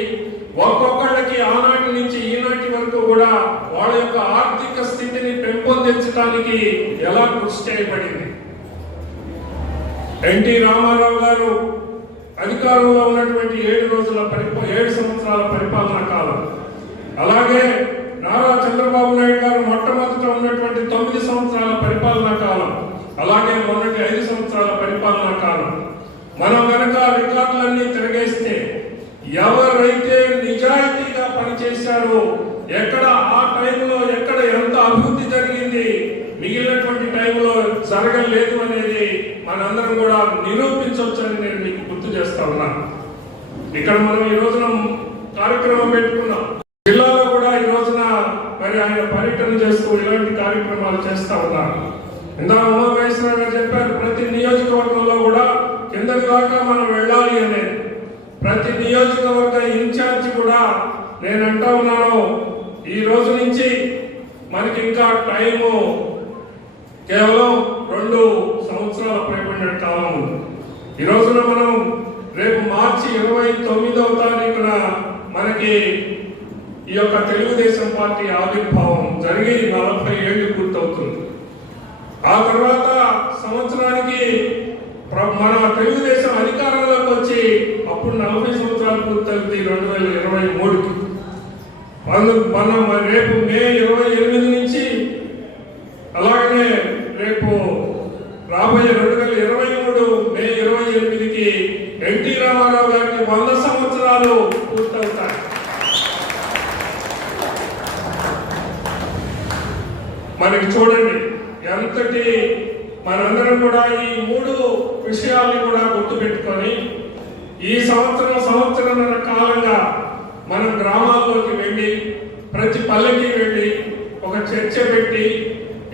ఒక్కొక్కళ్ళకి ఆనాటి నుంచి ఈనాటి వరకు కూడా వాళ్ళ యొక్క ఆర్థిక స్థితిని పెంపొందించడానికి ఎలా కృషి చేయబడింది. ఎన్టీ రామారావు గారు అధికారంలో ఉన్నటువంటి 7 సంవత్సరాల పరిపాలనా కాలం, అలాగే నారా చంద్రబాబు నాయుడు గారు మొట్టమొదట ఉన్నటువంటి 9 సంవత్సరాల పరిపాలనా కాలం, అలాగే మొన్నటి 5 సంవత్సరాల పరిపాలనా కాలం. మనం కనుక రికార్డులన్నీ తిరగేస్తే ఎవరైతే నిజాయితీగా పనిచేశారో, ఎక్కడ ఆ టైంలో ఎక్కడ ఎంత అభివృద్ధి జరిగింది, మిగిలినటువంటి టైంలో జరగలేదు అనేది మనందరం కూడా నిరూపించవచ్చని నేను మీకు గుర్తు చేస్తా ఉన్నాను. ఇక్కడ మనం ఈ రోజున కార్యక్రమం పెట్టుకున్నాం. జిల్లాలో కూడా ఈ రోజున మరి ఆయన పర్యటన చేస్తూ ఇలాంటి కార్యక్రమాలు చేస్తా ఉన్నారు. ఇందాక ఉమామహేశ్వరరావు గారు చెప్పారు, ప్రతి నియోజకవర్గంలో కూడా కిందకి దాకా మనం వెళ్ళాలి అనేది. ప్రతి నియోజకవర్గ ఇన్ఛార్జి కూడా నేను అంటా ఉన్నాను, ఈ రోజు నుంచి మనకి ఇంకా టైము కేవలం 2 సంవత్సరాల పైబడిన కాలం ఉంది. ఈ రోజున మనం రేపు మార్చి 29వ తారీఖున మనకి ఈ యొక్క తెలుగుదేశం పార్టీ ఆవిర్భావం జరిగి 40 ఏళ్ళు పూర్తవుతుంది. ఆ తర్వాత సంవత్సరానికి మన తెలుగుదేశం అధికారంలోకి వచ్చి అప్పుడు 40 సంవత్సరాలు పూర్తవుతుంది 2023కి. మనం రేపు మే 28 నుంచి, అలాగనే రేపు రాబోయే 2023 మే 28కి ఎన్టీ రామారావు గారికి 100 సంవత్సరాలు పూర్తవుతాయి. మనకి చూడండి ఎంతటి మనందరం కూడా ఈ 3 విషయాల్ని కూడా గుర్తుపెట్టుకొని ఈ సంవత్సరంన్నర కాలంగా మన గ్రామాల్లోకి వెళ్ళి, ప్రతి పల్లెకి వెళ్ళి ఒక చర్చ పెట్టి,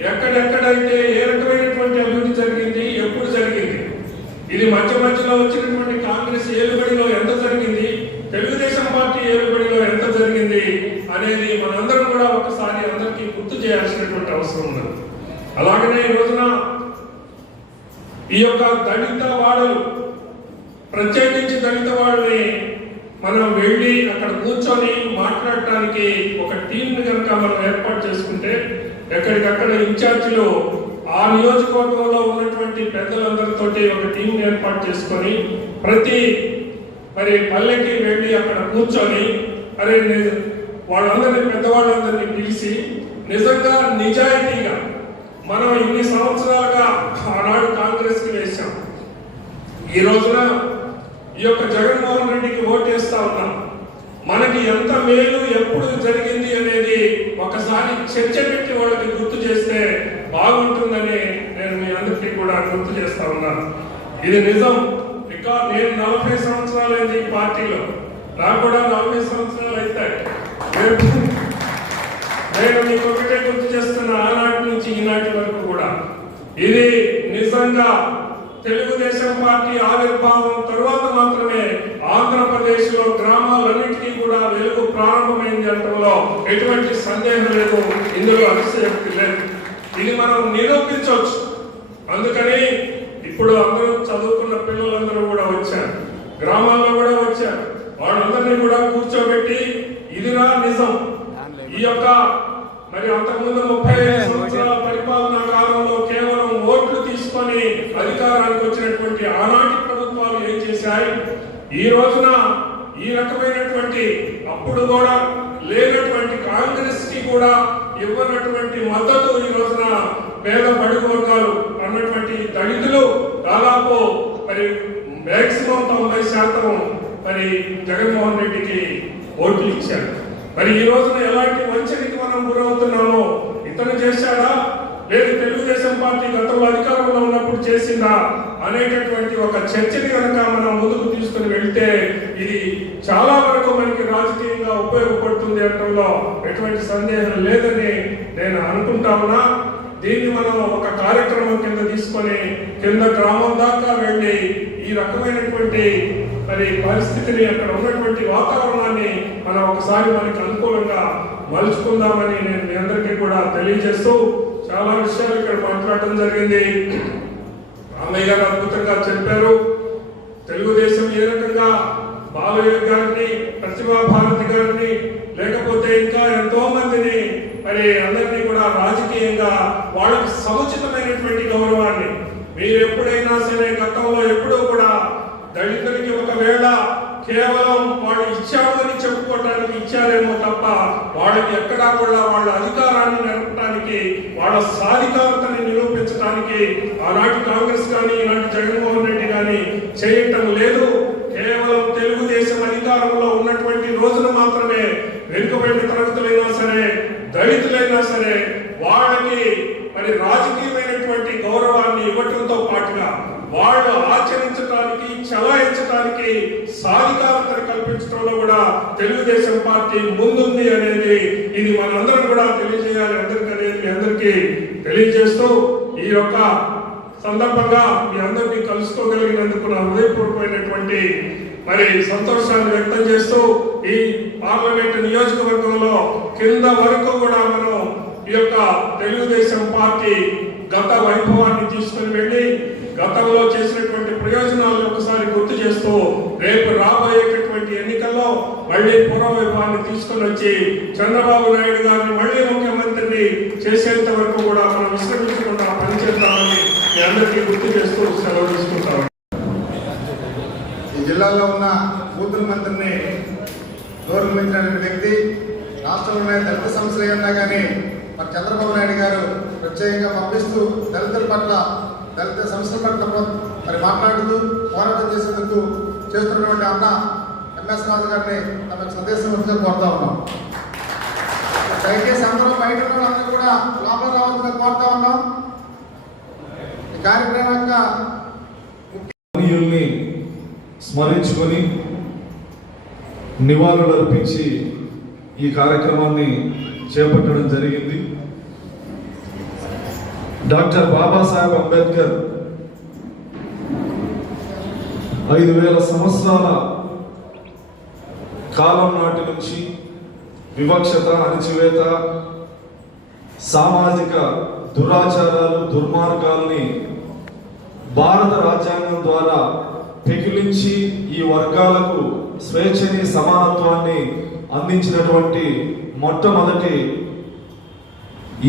ఎక్కడెక్కడైతే ఏ రకమైనటువంటి అభివృద్ధి జరిగింది, ఎప్పుడు జరిగింది, ఇది మధ్యలో వచ్చినటువంటి కాంగ్రెస్ ఏలుబడిలో ఎంత జరిగింది, తెలుగుదేశం పార్టీ ఏలుబడిలో ఎంత జరిగింది అనేది మనందరం కూడా ఒకసారి అందరికీ గుర్తు చేయాల్సినటువంటి అవసరం ఉంది. అలాగనే ఈ రోజున ఈ యొక్క దళిత వాడలు, ప్రత్యేకించి దళిత వాళ్ళని మనం వెళ్ళి అక్కడ కూర్చొని మాట్లాడటానికి ఒక టీంని కనుక మనం ఏర్పాటు చేసుకుంటే, ఎక్కడికక్కడ ఇన్ఛార్జీలు ఆ నియోజకవర్గంలో ఉన్నటువంటి పెద్దలందరితో ఒక టీంని ఏర్పాటు చేసుకొని ప్రతి మరి పల్లెకి వెళ్ళి అక్కడ కూర్చొని, అరే వాళ్ళందరినీ, పెద్దవాళ్ళందరినీ పిలిచి నిజంగా నిజాయితీగా మనం ఇన్ని సంవత్సరాలుగా ఆనాడు కాంగ్రెస్ కి వేశాం, ఈ రోజున ఈ యొక్క జగన్మోహన్ రెడ్డికి ఓటేస్తా ఉన్నాం, మనకి ఎంత మేలు ఎప్పుడు జరిగింది అనేది ఒకసారి చర్చ పెట్టి వాళ్ళకి గుర్తు చేస్తే బాగుంటుందని నేను మీ అందరికీ కూడా గుర్తు చేస్తా ఉన్నాను. ఇది నిజం. ఇక నేను 40 సంవత్సరాలైంది ఈ పార్టీలో, నాకు కూడా 40 సంవత్సరాలు అవుతాయి. నేను మీకు ఒకటే గుర్తు చేస్తున్న, ఆనాటి నుంచి ఈనాటి వరకు కూడా ఇది నిజంగా తెలుగుదేశం పార్టీ ఆవిర్భావం తరువాత మాత్రమే ఆంధ్రప్రదేశ్ లో గ్రామాలన్నింటినీ కూడా వెలుగు ప్రారంభమైంది అనడంలో ఎటువంటి సందేహం లేదు, ఇందులో అతిశయోక్తి లేదు. ఇది మనం నిరూపించవచ్చు. అందుకని ఇప్పుడు అందరూ చదువుకున్న పిల్లలందరూ కూడా వచ్చారు, గ్రామాల్లో కూడా వచ్చారు. మరి అంతకుముందు 35 సంవత్సరాల పరిపాలనా కాలంలో కేవలం ఓట్లు తీసుకొని అధికారానికి వచ్చినటువంటి ఆనాటి ప్రభుత్వాలు ఏం చేశాయి? ఈ రోజున ఈ రకమైనటువంటి అప్పుడు కూడా లేనటువంటి కాంగ్రెస్ కి కూడా ఇవ్వనటువంటి మద్దతు ఈ రోజున పేద బడుగు వర్గాలు అన్నటువంటి దళితులు దాదాపు మరి మాక్సిమం 90% మరి జగన్మోహన్ రెడ్డికి ఓట్లు ఇచ్చారు. మరి ఈ రోజున ఎలాంటి వంచనకి మనం గురవుతున్నామో ఇతను చేశాడా లేదు తెలుగుదేశం పార్టీ గతంలో అధికారంలో ఉన్నప్పుడు చేసిందా అనేటటువంటి ఒక చర్చని కనుక మనం ముందుకు తీసుకుని వెళ్తే ఇది చాలా వరకు మనకి రాజకీయంగా ఉపయోగపడుతుంది అనడంలో ఎటువంటి సందేహం లేదని నేను అనుకుంటా ఉన్నా. దీన్ని మనం ఒక కార్యక్రమం కింద తీసుకొని కింద గ్రామం దాకా వెళ్ళి ఈ రకమైనటువంటి మరి పరిస్థితిని అక్కడ ఉన్నటువంటి వాతావరణాన్ని మనం ఒకసారి మనకి అనుకూలంగా మలుచుకుందామని నేను మీ అందరికీ కూడా తెలియజేస్తూ చాలా విషయాలు ఇక్కడ మాట్లాడటం జరిగింది. రామయ్య గారు అద్భుతంగా చెప్పారు. తెలుగుదేశం ఏ రకంగా బాలయ్య గారిని, ప్రతిభా భారతి గారిని, లేకపోతే ఇంకా ఎంతో మందిని మరి అందరినీ కూడా రాజకీయంగా వాళ్ళకి సముచితమైనటువంటి గౌరవాన్ని మీరు ఎప్పుడైనా సరే గతంలో ఎప్పుడూ కూడా దళితులకి ఒకవేళ కేవలం వాళ్ళు ఇచ్చామని చెప్పుకోవడానికి ఇచ్చారేమో తప్ప వాళ్ళకి ఎక్కడా కూడా వాళ్ళ అధికారాన్ని నిలపడానికి వాళ్ళ సాధికారతని నిరూపించడానికి ఆనాటి కాంగ్రెస్ కానీ ఇలాంటి జగన్మోహన్ రెడ్డి కానీ చేయటం లేదు. కేవలం తెలుగుదేశం అధికారంలో ఉన్నటువంటి రోజున మాత్రమే వెనుకబడిన తరగతులైనా సరే దళితులైనా సరే వాళ్ళకి మరి రాజకీయమైనటువంటి గౌరవాన్ని ఇవ్వటంతో పాటుగా వాళ్ళు ఆచరించడానికి చలాయించడానికి సాధికారతను కల్పించడంలో కూడా తెలుగుదేశం పార్టీ ముందుంది అనేది ఇది మనందరం కూడా తెలియజేయాలి అందరికీ అనేది మీ అందరికీ తెలియజేస్తూ ఈ యొక్క సందర్భంగా మీ అందరినీ కలుసుకోగలిగినందుకు నా హృదయపూర్వకమైనటువంటి మరి సంతోషాన్ని వ్యక్తం చేస్తూ ఈ పార్లమెంట్ నియోజకవర్గంలో కింద వరకు కూడా మనం ఈ యొక్క తెలుగుదేశం పార్టీ గత వైభవాన్ని తీసుకుని వెళ్ళి గతంలో చేసినటువంటి ప్రయోజనాలను ఒకసారి గుర్తు చేస్తూ రేపు రాబోయేటటువంటి ఎన్నికల్లో మళ్ళీ పూర్వవైభవాన్ని తీసుకుని వచ్చి చంద్రబాబు నాయుడు గారిని మళ్ళీ ముఖ్యమంత్రిని చేసేంత వరకు కూడా మనం విశ్రమించకుండా పనిచేద్దామని మీ అందరికీ గుర్తు చేస్తూ సెలవు తీసుకుంటాం. ఈ జిల్లాలో ఉన్న బూతుల మంత్రిని గౌరవించినటువంటి వ్యక్తి, రాష్ట్రంలో దళిత సమస్యలు ఏమన్నా కానీ మరి చంద్రబాబు నాయుడు గారు ప్రత్యేకంగా పంపిస్తూ దళితుల పట్ల దళిత సమస్యల పట్ల మరి మాట్లాడుతూ పోరాటం చేసేందుకు చేస్తున్నటువంటి అన్న ఎంఎస్ రాజు గారిని తమకు సందేశం వచ్చి కోరుతా ఉన్నాం. దయచేసి అందరూ బయట అందరూ కూడా లోపల రావాలని కోరుతా ఉన్నాం. ఈ కార్యక్రమం యొక్క ముఖ్యుల్ని స్మరించుకొని నివాళులు అర్పించి ఈ కార్యక్రమాన్ని చేపట్టడం జరిగింది. డాక్టర్ బాబాసాహెబ్ అంబేద్కర్ 5000 సంవత్సరాల కాలం నాటి నుంచి వివక్షత, అణచివేత, సామాజిక దురాచారాలు, దుర్మార్గాల్ని భారత రాజ్యాంగం ద్వారా పెకిలించి ఈ వర్గాలకు స్వేచ్ఛని, సమానత్వాన్ని అందించినటువంటి మొట్టమొదటి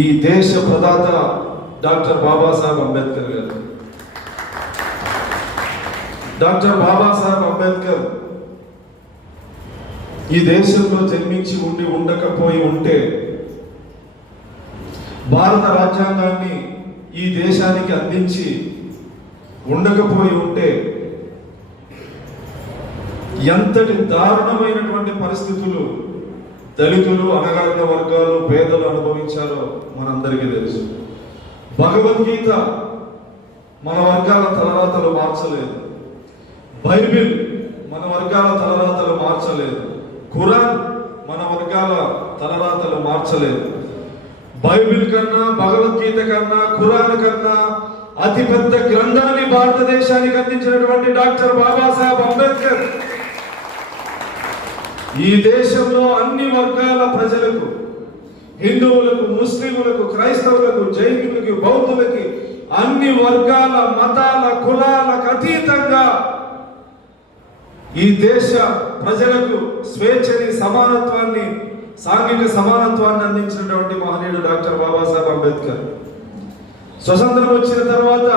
ఈ దేశ ప్రదాత డాక్టర్ బాబాసాహెబ్ అంబేద్కర్ గారు. డాక్టర్ బాబాసాహెబ్ అంబేద్కర్ ఈ దేశంలో జన్మించి ఉండకపోయి ఉంటే భారత రాజ్యాంగాన్ని ఈ దేశానికి అందించి ఉండకపోయి ఉంటే ఎంతటి దారుణమైనటువంటి పరిస్థితులు దళితులు, అణగారిన వర్గాలు, పేదలు అనుభవించారో మనందరికీ తెలుసు. భగవద్గీత మన వర్గాల తలరాతలు మార్చలేదు, బైబిల్ మన వర్గాల తలరాతలు మార్చలేదు, ఖురాన్ మన వర్గాల తలరాతలు మార్చలేదు. బైబిల్ కన్నా, భగవద్గీత కన్నా, ఖురాన్ కన్నా అతిపెద్ద గ్రంథాన్ని భారతదేశానికి అందించినటువంటి డాక్టర్ బాబాసాహెబ్ అంబేద్కర్ ఈ దేశంలో అన్ని వర్గాల ప్రజలకు, హిందువులకు, ముస్లింలకు, క్రైస్తవులకు, జైనులకు, బౌద్ధులకి, అన్ని వర్గాల, మతాల, కులాలకు అతీతంగా ఈ దేశ ప్రజలకు స్వేచ్ఛని, సమానత్వాన్ని, సాంఘిక సమానత్వాన్ని అందించినటువంటి మహనీయుడు డాక్టర్ బాబాసాహెబ్ అంబేద్కర్. స్వతంత్రం వచ్చిన తర్వాత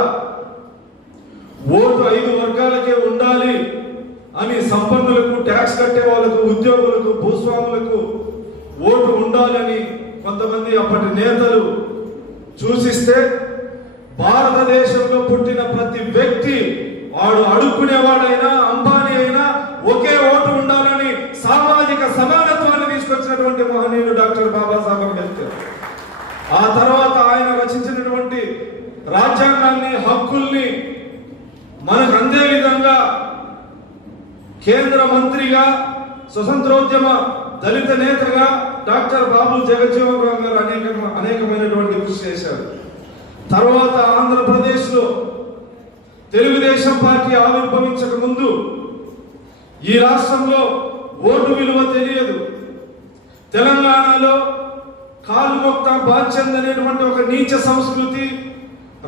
ఓటు 5 వర్గాలకే ఉండాలి అని సంపన్నులకు, ట్యాక్స్ కట్టే వాళ్ళకు, ఉద్యోగులకు, భూస్వాములకు ఓటు ఉండాలని కొంతమంది అప్పటి నేతలు సూచిస్తే, భారతదేశంలో పుట్టిన ప్రతి వ్యక్తి, వాడు అడుక్కునేవాడైనా అంబానీ అయినా ఒకే ఓటు ఉండాలని సామాజిక సమానత్వాన్ని తీసుకొచ్చినటువంటి మహనీయుడు డాక్టర్ బాబాసాహెబ్ అంబేద్కర్. ఆ తర్వాత ఆయన రచించినటువంటి రాజ్యాంగాన్ని, హక్కుల్ని మనకు అందే విధంగా కేంద్ర మంత్రిగా, స్వతంత్రోద్యమ దళిత నేతగా డాక్టర్ బాబు జగజ్జీవన్ రామ్ గారు అనేకమైనటువంటి కృషి చేశారు. తర్వాత ఆంధ్రప్రదేశ్లో తెలుగుదేశం పార్టీ ఆవిర్భవించక ముందు ఈ రాష్ట్రంలో ఓటు విలువ తెలియదు. తెలంగాణలో కాలుమొక్త బాధ్యంద్ అనేటువంటి ఒక నీచ సంస్కృతి,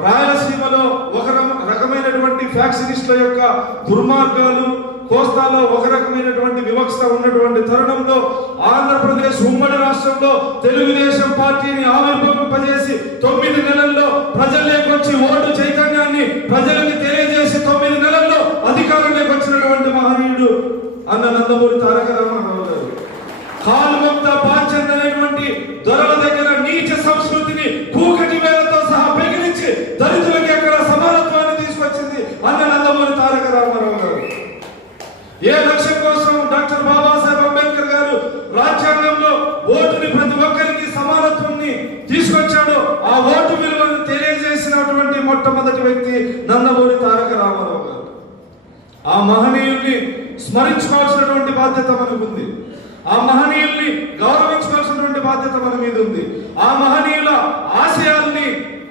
రాయలసీమలో ఒక రకమైనటువంటి ఫ్యాక్షనిస్టుల యొక్క దుర్మార్గాలు, కోస్తాలో ఒక రకమైనటువంటి వివక్ష ఉన్నటువంటి తరుణంలో ఆంధ్రప్రదేశ్ ఉమ్మడి రాష్ట్రంలో తెలుగుదేశం పార్టీని ఆవిర్భవింపజేసి 9 నెలల్లో ప్రజల్లోకి వచ్చి ఓటు చైతన్యాన్ని ప్రజలకు తెలియజేసి 9 నెలల్లో అధికారంలోకి వచ్చినటువంటి మహనీయుడు అన్న నందమూరి తారక రామారావు గారు. కాలుమొక్త బాధ్యత అనేటువంటి దొరల దగ్గర నీచ సంస్కృతిని కూకటి వేలతో సహా పెగిలించి దళితులకు ఎక్కడ సమానత్వాన్ని తీసుకొచ్చింది అన్న నందమూరి తారక రామారావు గారు. ఏ లక్ష్యం కోసం డాక్టర్ బాబాసాహెబ్ అంబేద్కర్ గారు రాజ్యాంగంలో ఓటుని ప్రతి ఒక్కరికి సమానత్వాన్ని తీసుకొచ్చాడో ఆ ఓటు విలువను తెలియజేసినటువంటి మొట్టమొదటి వ్యక్తి నందమూరి తారక రామారావు గారు. ఆ మహనీయుల్ని స్మరించుకోవాల్సినటువంటి బాధ్యత మనకుంది. ఆ మహనీయుల్ని గౌరవించుకోవాల్సినటువంటి బాధ్యత మన మీద ఉంది. ఆ మహనీయుల ఆశయాల్ని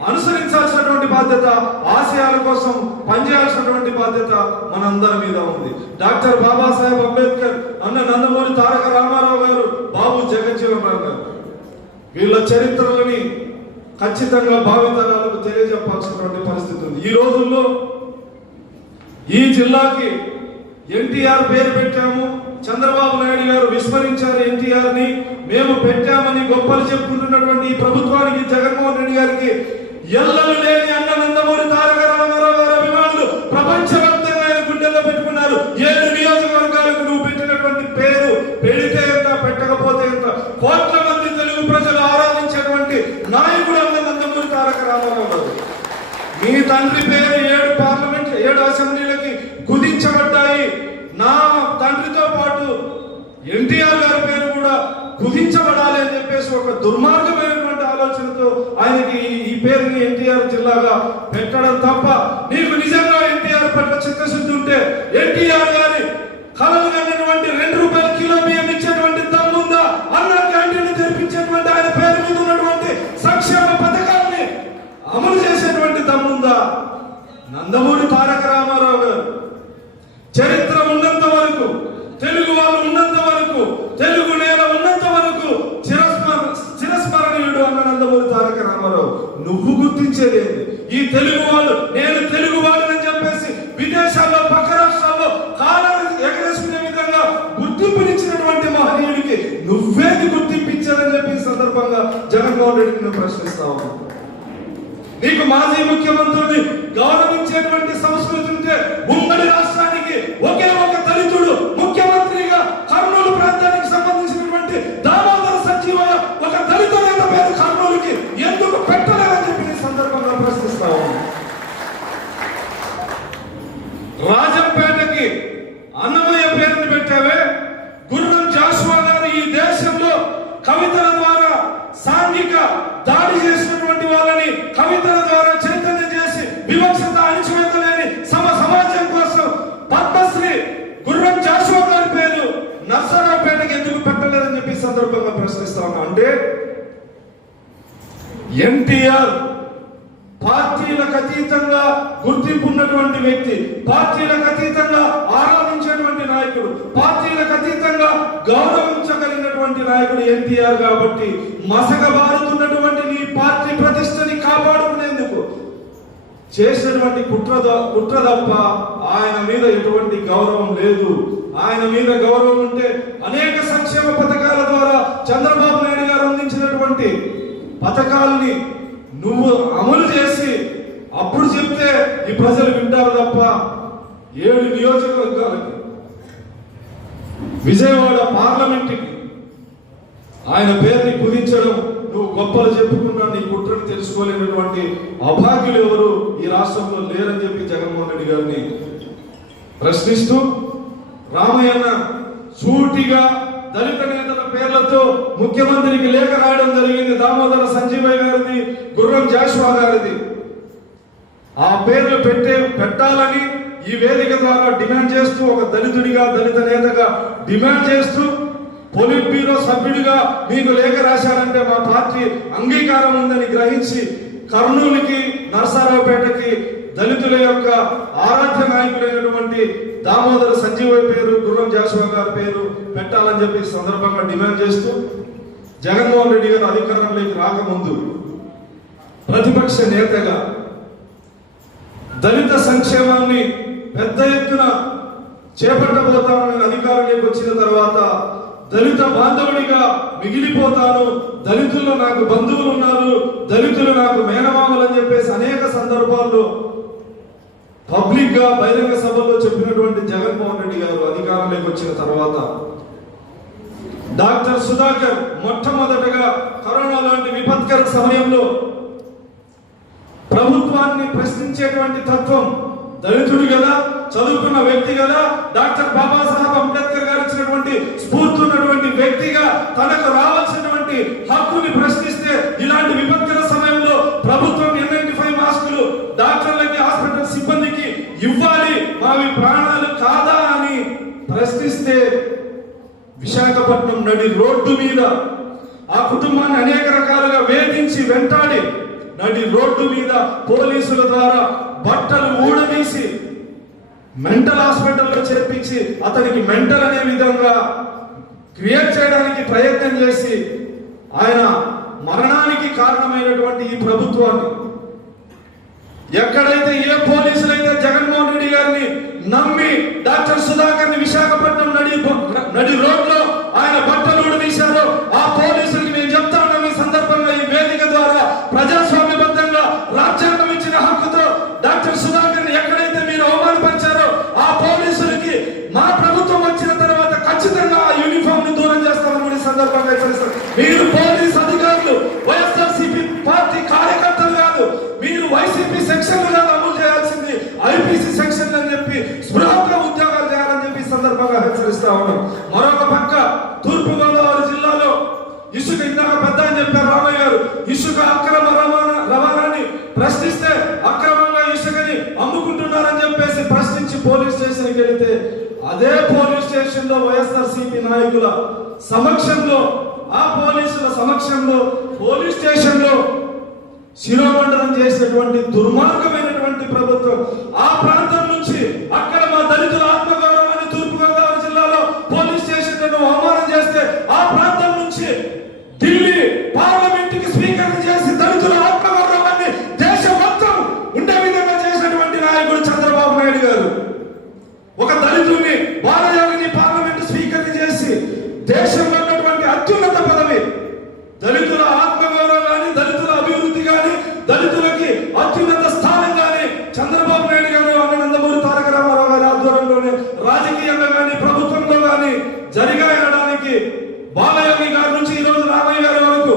అనుసరించాల్సినటువంటి బాధ్యత, ఆశయాల కోసం పనిచేయాల్సినటువంటి బాధ్యత మనందరి మీద ఉంది. డాక్టర్ బాబాసాహెబ్ అంబేద్కర్, అన్న నందమూరి తారక రామారావు గారు, బాబు జగజ్జీవన్ రామ్ గారు, వీళ్ళ చరిత్రలని ఖచ్చితంగా భావితరాలకు తెలియజెప్పాల్సినటువంటి పరిస్థితి ఉంది. ఈ రోజుల్లో ఈ జిల్లాకి ఎన్టీఆర్ పేరు పెట్టాము, చంద్రబాబు నాయుడు గారు విస్మరించారు ఎన్టీఆర్ ని, మేము పెట్టామని గొప్పలు చెప్పుకుంటున్నటువంటి ఈ ప్రభుత్వానికి, జగన్మోహన్ రెడ్డి గారికి ఎల్లలు లేని అన్న నందమూరి తారక రామారావు గారి అభిమానులు ప్రపంచవ్యాప్తంగా ఆయన గుండెల్లో పెట్టుకున్నారు. 7 నియోజకవర్గాలకు నువ్వు పెట్టినటువంటి పేరు పెడితే ఎంత, పెట్టకపోతే ఎంత, కోట్ల మంది తెలుగు ప్రజలు ఆరాధించేటువంటి నాయకుడు అన్న నందమూరి తారక రామారావు గారు. మీ తండ్రి పేరు 7 అసెంబ్లీలకి కుదించబడ్డాయి. నా తండ్రితో పాటు ఎన్టీఆర్ గారి పేరు కూడా కుదించబడాలి అని చెప్పేసి ఒక దుర్మార్గమైనటువంటి ఆలోచనతో ఆయనకి ఈ పేరుని ఎన్టీఆర్ జిల్లాగా పెట్టడం తప్ప, నీకు నిజంగా ఎన్టీఆర్ పట్ల చిత్తశుద్ధి ఉంటే ఎన్టీఆర్ గారి కలలు కన్నటువంటి 2 రూపాయల కిలో బియ్యం ఇచ్చేటువంటి దమ్ముందా, అన్న క్యాంటీన్ తెరిపించేటువంటి ఆయన పేరు మీద ఉన్నటువంటి సంక్షేమ పథకాన్ని అమలు చేసేటువంటి దమ్ముందా? నందమూరి తారక రామారావు గారు చరిత్ర ఉన్నంత వరకు, తెలుగు వాళ్ళు ఉన్నంత వరకు, తెలుగు నేల ఉన్నంత వరకు చిరస్మరణీయుడు అన్న నందమూరి తారక రామారావు. నువ్వు గుర్తించేదేంటి? ఈ తెలుగు వాళ్ళు, నేను తెలుగు వాళ్ళని చెప్పేసి విదేశాల్లో, పక్క రాష్ట్రాల్లో కాలాన్ని ఎగరేసుకునే విధంగా గుర్తింపునిచ్చినటువంటి మహనీయుడికి నువ్వేది గుర్తింపించాలని చెప్పి ఈ సందర్భంగా జగన్మోహన్ రెడ్డిని ప్రశ్నిస్తా ఉన్నాను. నీకు మాజీ ముఖ్యమంత్రుల్ని గౌరవించేటువంటి సంస్కృతి ఉంటే ఉమ్మడి రాష్ట్రానికి ఒకే ఒక దళితుడు ముఖ్యమంత్రిగా కర్నూలు ప్రాంతానికి సంబంధించినటువంటి దామోదర సంజీవయ్య ఒక దళిత నేత పేరు కర్నూలుకి ఎందుకు పెట్టలేదని చెప్పి ఈ సందర్భంగా ప్రశ్నిస్తా ఉన్నాను. రాజంపేటకి అన్నమయ్య పేరుని పెట్టావే. గుర్రం జాషువా గారు ఈ దేశంలో కవితల ద్వారా సాంఘిక దాడి చేసినటువంటి వాళ్ళని కవితల ద్వారా చైతన్యం చేసి వివక్షత, అణిచివేతలేని సమాజం కోసం పద్మశ్రీ గుర్రం జాషువా గారి పేరు నర్సరావుపేటకి ఎందుకు పెట్టలేదని చెప్పి సందర్భంగా ప్రశ్నిస్తా ఉన్నా. అంటే ఎన్టీఆర్ పార్టీలకు అతీతంగా గుర్తింపు ఉన్నటువంటి వ్యక్తి, పార్టీలకు అతీతంగా ఆరాధించేటువంటి నాయకుడు, పార్టీలకు అతీతంగా గౌరవించగలిగినటువంటి నాయకుడు ఎన్టీఆర్. కాబట్టి మసకబారుతున్నటువంటి నీ పార్టీ ప్రతిష్టని కాపాడుకునేందుకు చేసినటువంటి కుట్ర తప్ప ఆయన మీద ఎటువంటి గౌరవం లేదు. ఆయన మీద గౌరవం ఉంటే అనేక సంక్షేమ పథకాల ద్వారా చంద్రబాబు నాయుడు గారు అందించినటువంటి పథకాలని నువ్వు అమలు చేసి అప్పుడు చెప్తే ఈ ప్రజలు వింటారు తప్ప 7 నియోజకవర్గాలకి విజయవాడ పార్లమెంట్కి ఆయన పేరుని కుదించడం నువ్వు గొప్పలు చెప్పుకున్నా నీ కుట్రను తెలుసుకోలేనటువంటి అభాగ్యులు ఎవరు ఈ రాష్ట్రంలో లేరని చెప్పి జగన్మోహన్ రెడ్డి గారిని ప్రశ్నిస్తూ రామయ్యన్న సూటిగా దళిత నేతల పేర్లతో ముఖ్యమంత్రికి లేఖ రాయడం జరిగింది. దామోదర సంజీవయ్య గారిది, గుర్రం జాషువా గారిది. ఆ పేర్లు పెట్టాలని ఈ వేదిక ద్వారా డిమాండ్ చేస్తూ, ఒక దళితుడిగా దళిత నేతగా డిమాండ్ చేస్తూ, పోలిట్ బ్యూరో సభ్యుడిగా మీకు లేఖ రాశారంటే మా పార్టీ అంగీకారం ఉందని గ్రహించి కర్నూలుకి, నరసరావుపేటకి దళితుల యొక్క ఆరాధ్య నాయకులైనటువంటి దామోదర సంజీవయ్య పేరు, గుర్రం జాషువా గారి పేరు పెట్టాలని చెప్పి సందర్భంగా డిమాండ్ చేస్తూ, జగన్మోహన్ రెడ్డి గారు అధికారంలోకి రాకముందు ప్రతిపక్ష నేతగా దళిత సంక్షేమాన్ని పెద్ద ఎత్తున చేపట్టబోతానని అధికారంలోకి వచ్చిన తర్వాత దళిత బాంధవుడిగా మిగిలిపోతాను, దళితుల్లో నాకు బంధువులు ఉన్నారు, దళితులు నాకు మేనమామలు అని చెప్పేసి అనేక సందర్భాల్లో పబ్లిక్ గా బహిరంగ సభల్లో చెప్పినటువంటి జగన్మోహన్ రెడ్డి గారు అధికారంలోకి వచ్చిన తర్వాత డాక్టర్ సుధాకర్ మొట్టమొదటగా కరోనా లాంటి విపత్కర సమయంలో ప్రభుత్వాన్ని ప్రశ్నించేటువంటి తత్వం, దళితుడు కదా, చదువుకున్న వ్యక్తి కదా, డాక్టర్ బాబాసాహెబ్ అంబేద్కర్ గారు ఇచ్చినటువంటి స్ఫూర్తి ఉన్నటువంటి వ్యక్తిగా తనకు రావాల్సినటువంటి హక్కుని ప్రశ్నిస్తే ఇలాంటి విపత్కర సమయంలో ప్రభుత్వం N95 మాస్కులు డాక్టర్లకి, హాస్పిటల్ సిబ్బందికి ఇవ్వాలి, మావి ప్రాణాలు కాదా అని ప్రశ్నిస్తే విశాఖపట్నం నడి రోడ్డు మీద ఆ కుటుంబాన్ని అనేక రకాలుగా వేధించి వెంటాడి నడి రోడ్డు మీద పోలీసుల ద్వారా బట్టలు ఊడదీసి మెంటల్ హాస్పిటల్లో చేర్పించి అతనికి మెంటల్ అనే విధంగా క్రియేట్ చేయడానికి ప్రయత్నం చేసి ఆయన మరణానికి కారణమైనటువంటి ఈ ప్రభుత్వాన్ని ఎక్కడైతే ఏ పోలీసులైతే జగన్మోహన్ రెడ్డి గారిని నమ్మి డాక్టర్ సుధాకర్ ని విశాఖపట్నం నడి రోడ్లో ఆయన బట్టలు ఊడదీశారో ఆ పోలీసులకి నేను చెప్తాను ఈ సందర్భంగా ఈ వేదిక ద్వారా ప్రజాస్వామ్యబద్ధంగా రాజ్యాంగం ఇచ్చిన హక్కుతో డాక్టర్ సుధాకర్ ని ఎక్కడైతే మీరు అవమానపరిచారో ఆ పోలీసులకి మా ప్రభుత్వం వచ్చిన తర్వాత ఖచ్చితంగా ఆ యూనిఫామ్ ని దూరం చేస్తామని సందర్భంగా హెచ్చరిస్తారు. మీరు పోలీస్ అధికారులు వైఎస్ఆర్సీపీ పార్టీ కార్యకర్తలు కాదు, మీరు వైసీపీ సెక్షన్లు కాదు అమలు చేయాల్సింది ఐపీసీ సెక్షన్ అని చెప్పి స్పృహంగా ఉద్యోగాలు చేయాలని చెప్పి సందర్భంగా హెచ్చరిస్తా ఉన్నాం. మరొక పక్క తూర్పు గోదావరి జిల్లాలో ఇసుక, ఇందాక పెద్ద అని చెప్పారు రామయ్య గారు, ఇసుక అక్రమ రవాణాని ప్రశ్నిస్తే అక్రమంగా ఇసుకని అమ్ముకుంటున్నారని చెప్పేసి ప్రశ్నించి పోలీస్ స్టేషన్కి వెళితే అదే పోలీస్ స్టేషన్ లో వైఎస్ఆర్సీపీ నాయకుల సమక్షంలో, ఆ పోలీసుల సమక్షంలో పోలీస్ స్టేషన్ లో శిరోమండలం చేసినటువంటి దుర్మార్గమైనటువంటి ప్రభుత్వం. ఆ ప్రాంతం నుంచి అక్కడ మా దళితుల ఆత్మగౌరవాన్ని తూర్పు గోదావరి జిల్లాలో పోలీస్ స్టేషన్లను అవమానం చేస్తే ఆ ప్రాంతం నుంచి ఢిల్లీ పార్లమెంట్ కి స్పీకర్ చేసి దళితుల ఆత్మగౌరవాన్ని దేశం మొత్తం ఉండే విధంగా చేసినటువంటి నాయకుడు చంద్రబాబు నాయుడు గారు. ఒక దళితుడిని బాలయోగిని పార్లమెంట్ స్పీకర్ చేసి దేశంలో ఉన్నటువంటి అత్యున్నత పదవి, దళితుల ఆత్మగౌరవం కానీ, దళితుల అభివృద్ధి కానీ, దళితులకి అత్యున్నత స్థానం కానీ చంద్రబాబు నాయుడు గారు, అన్న నందమూరి తారక రామారావు గారి ఆధ్వర్యంలోనే రాజకీయంగా కానీ ప్రభుత్వంలో కానీ జరిగాయనడానికి బాలయోగి గారి నుంచి ఈరోజు రామయ్య గారి వరకు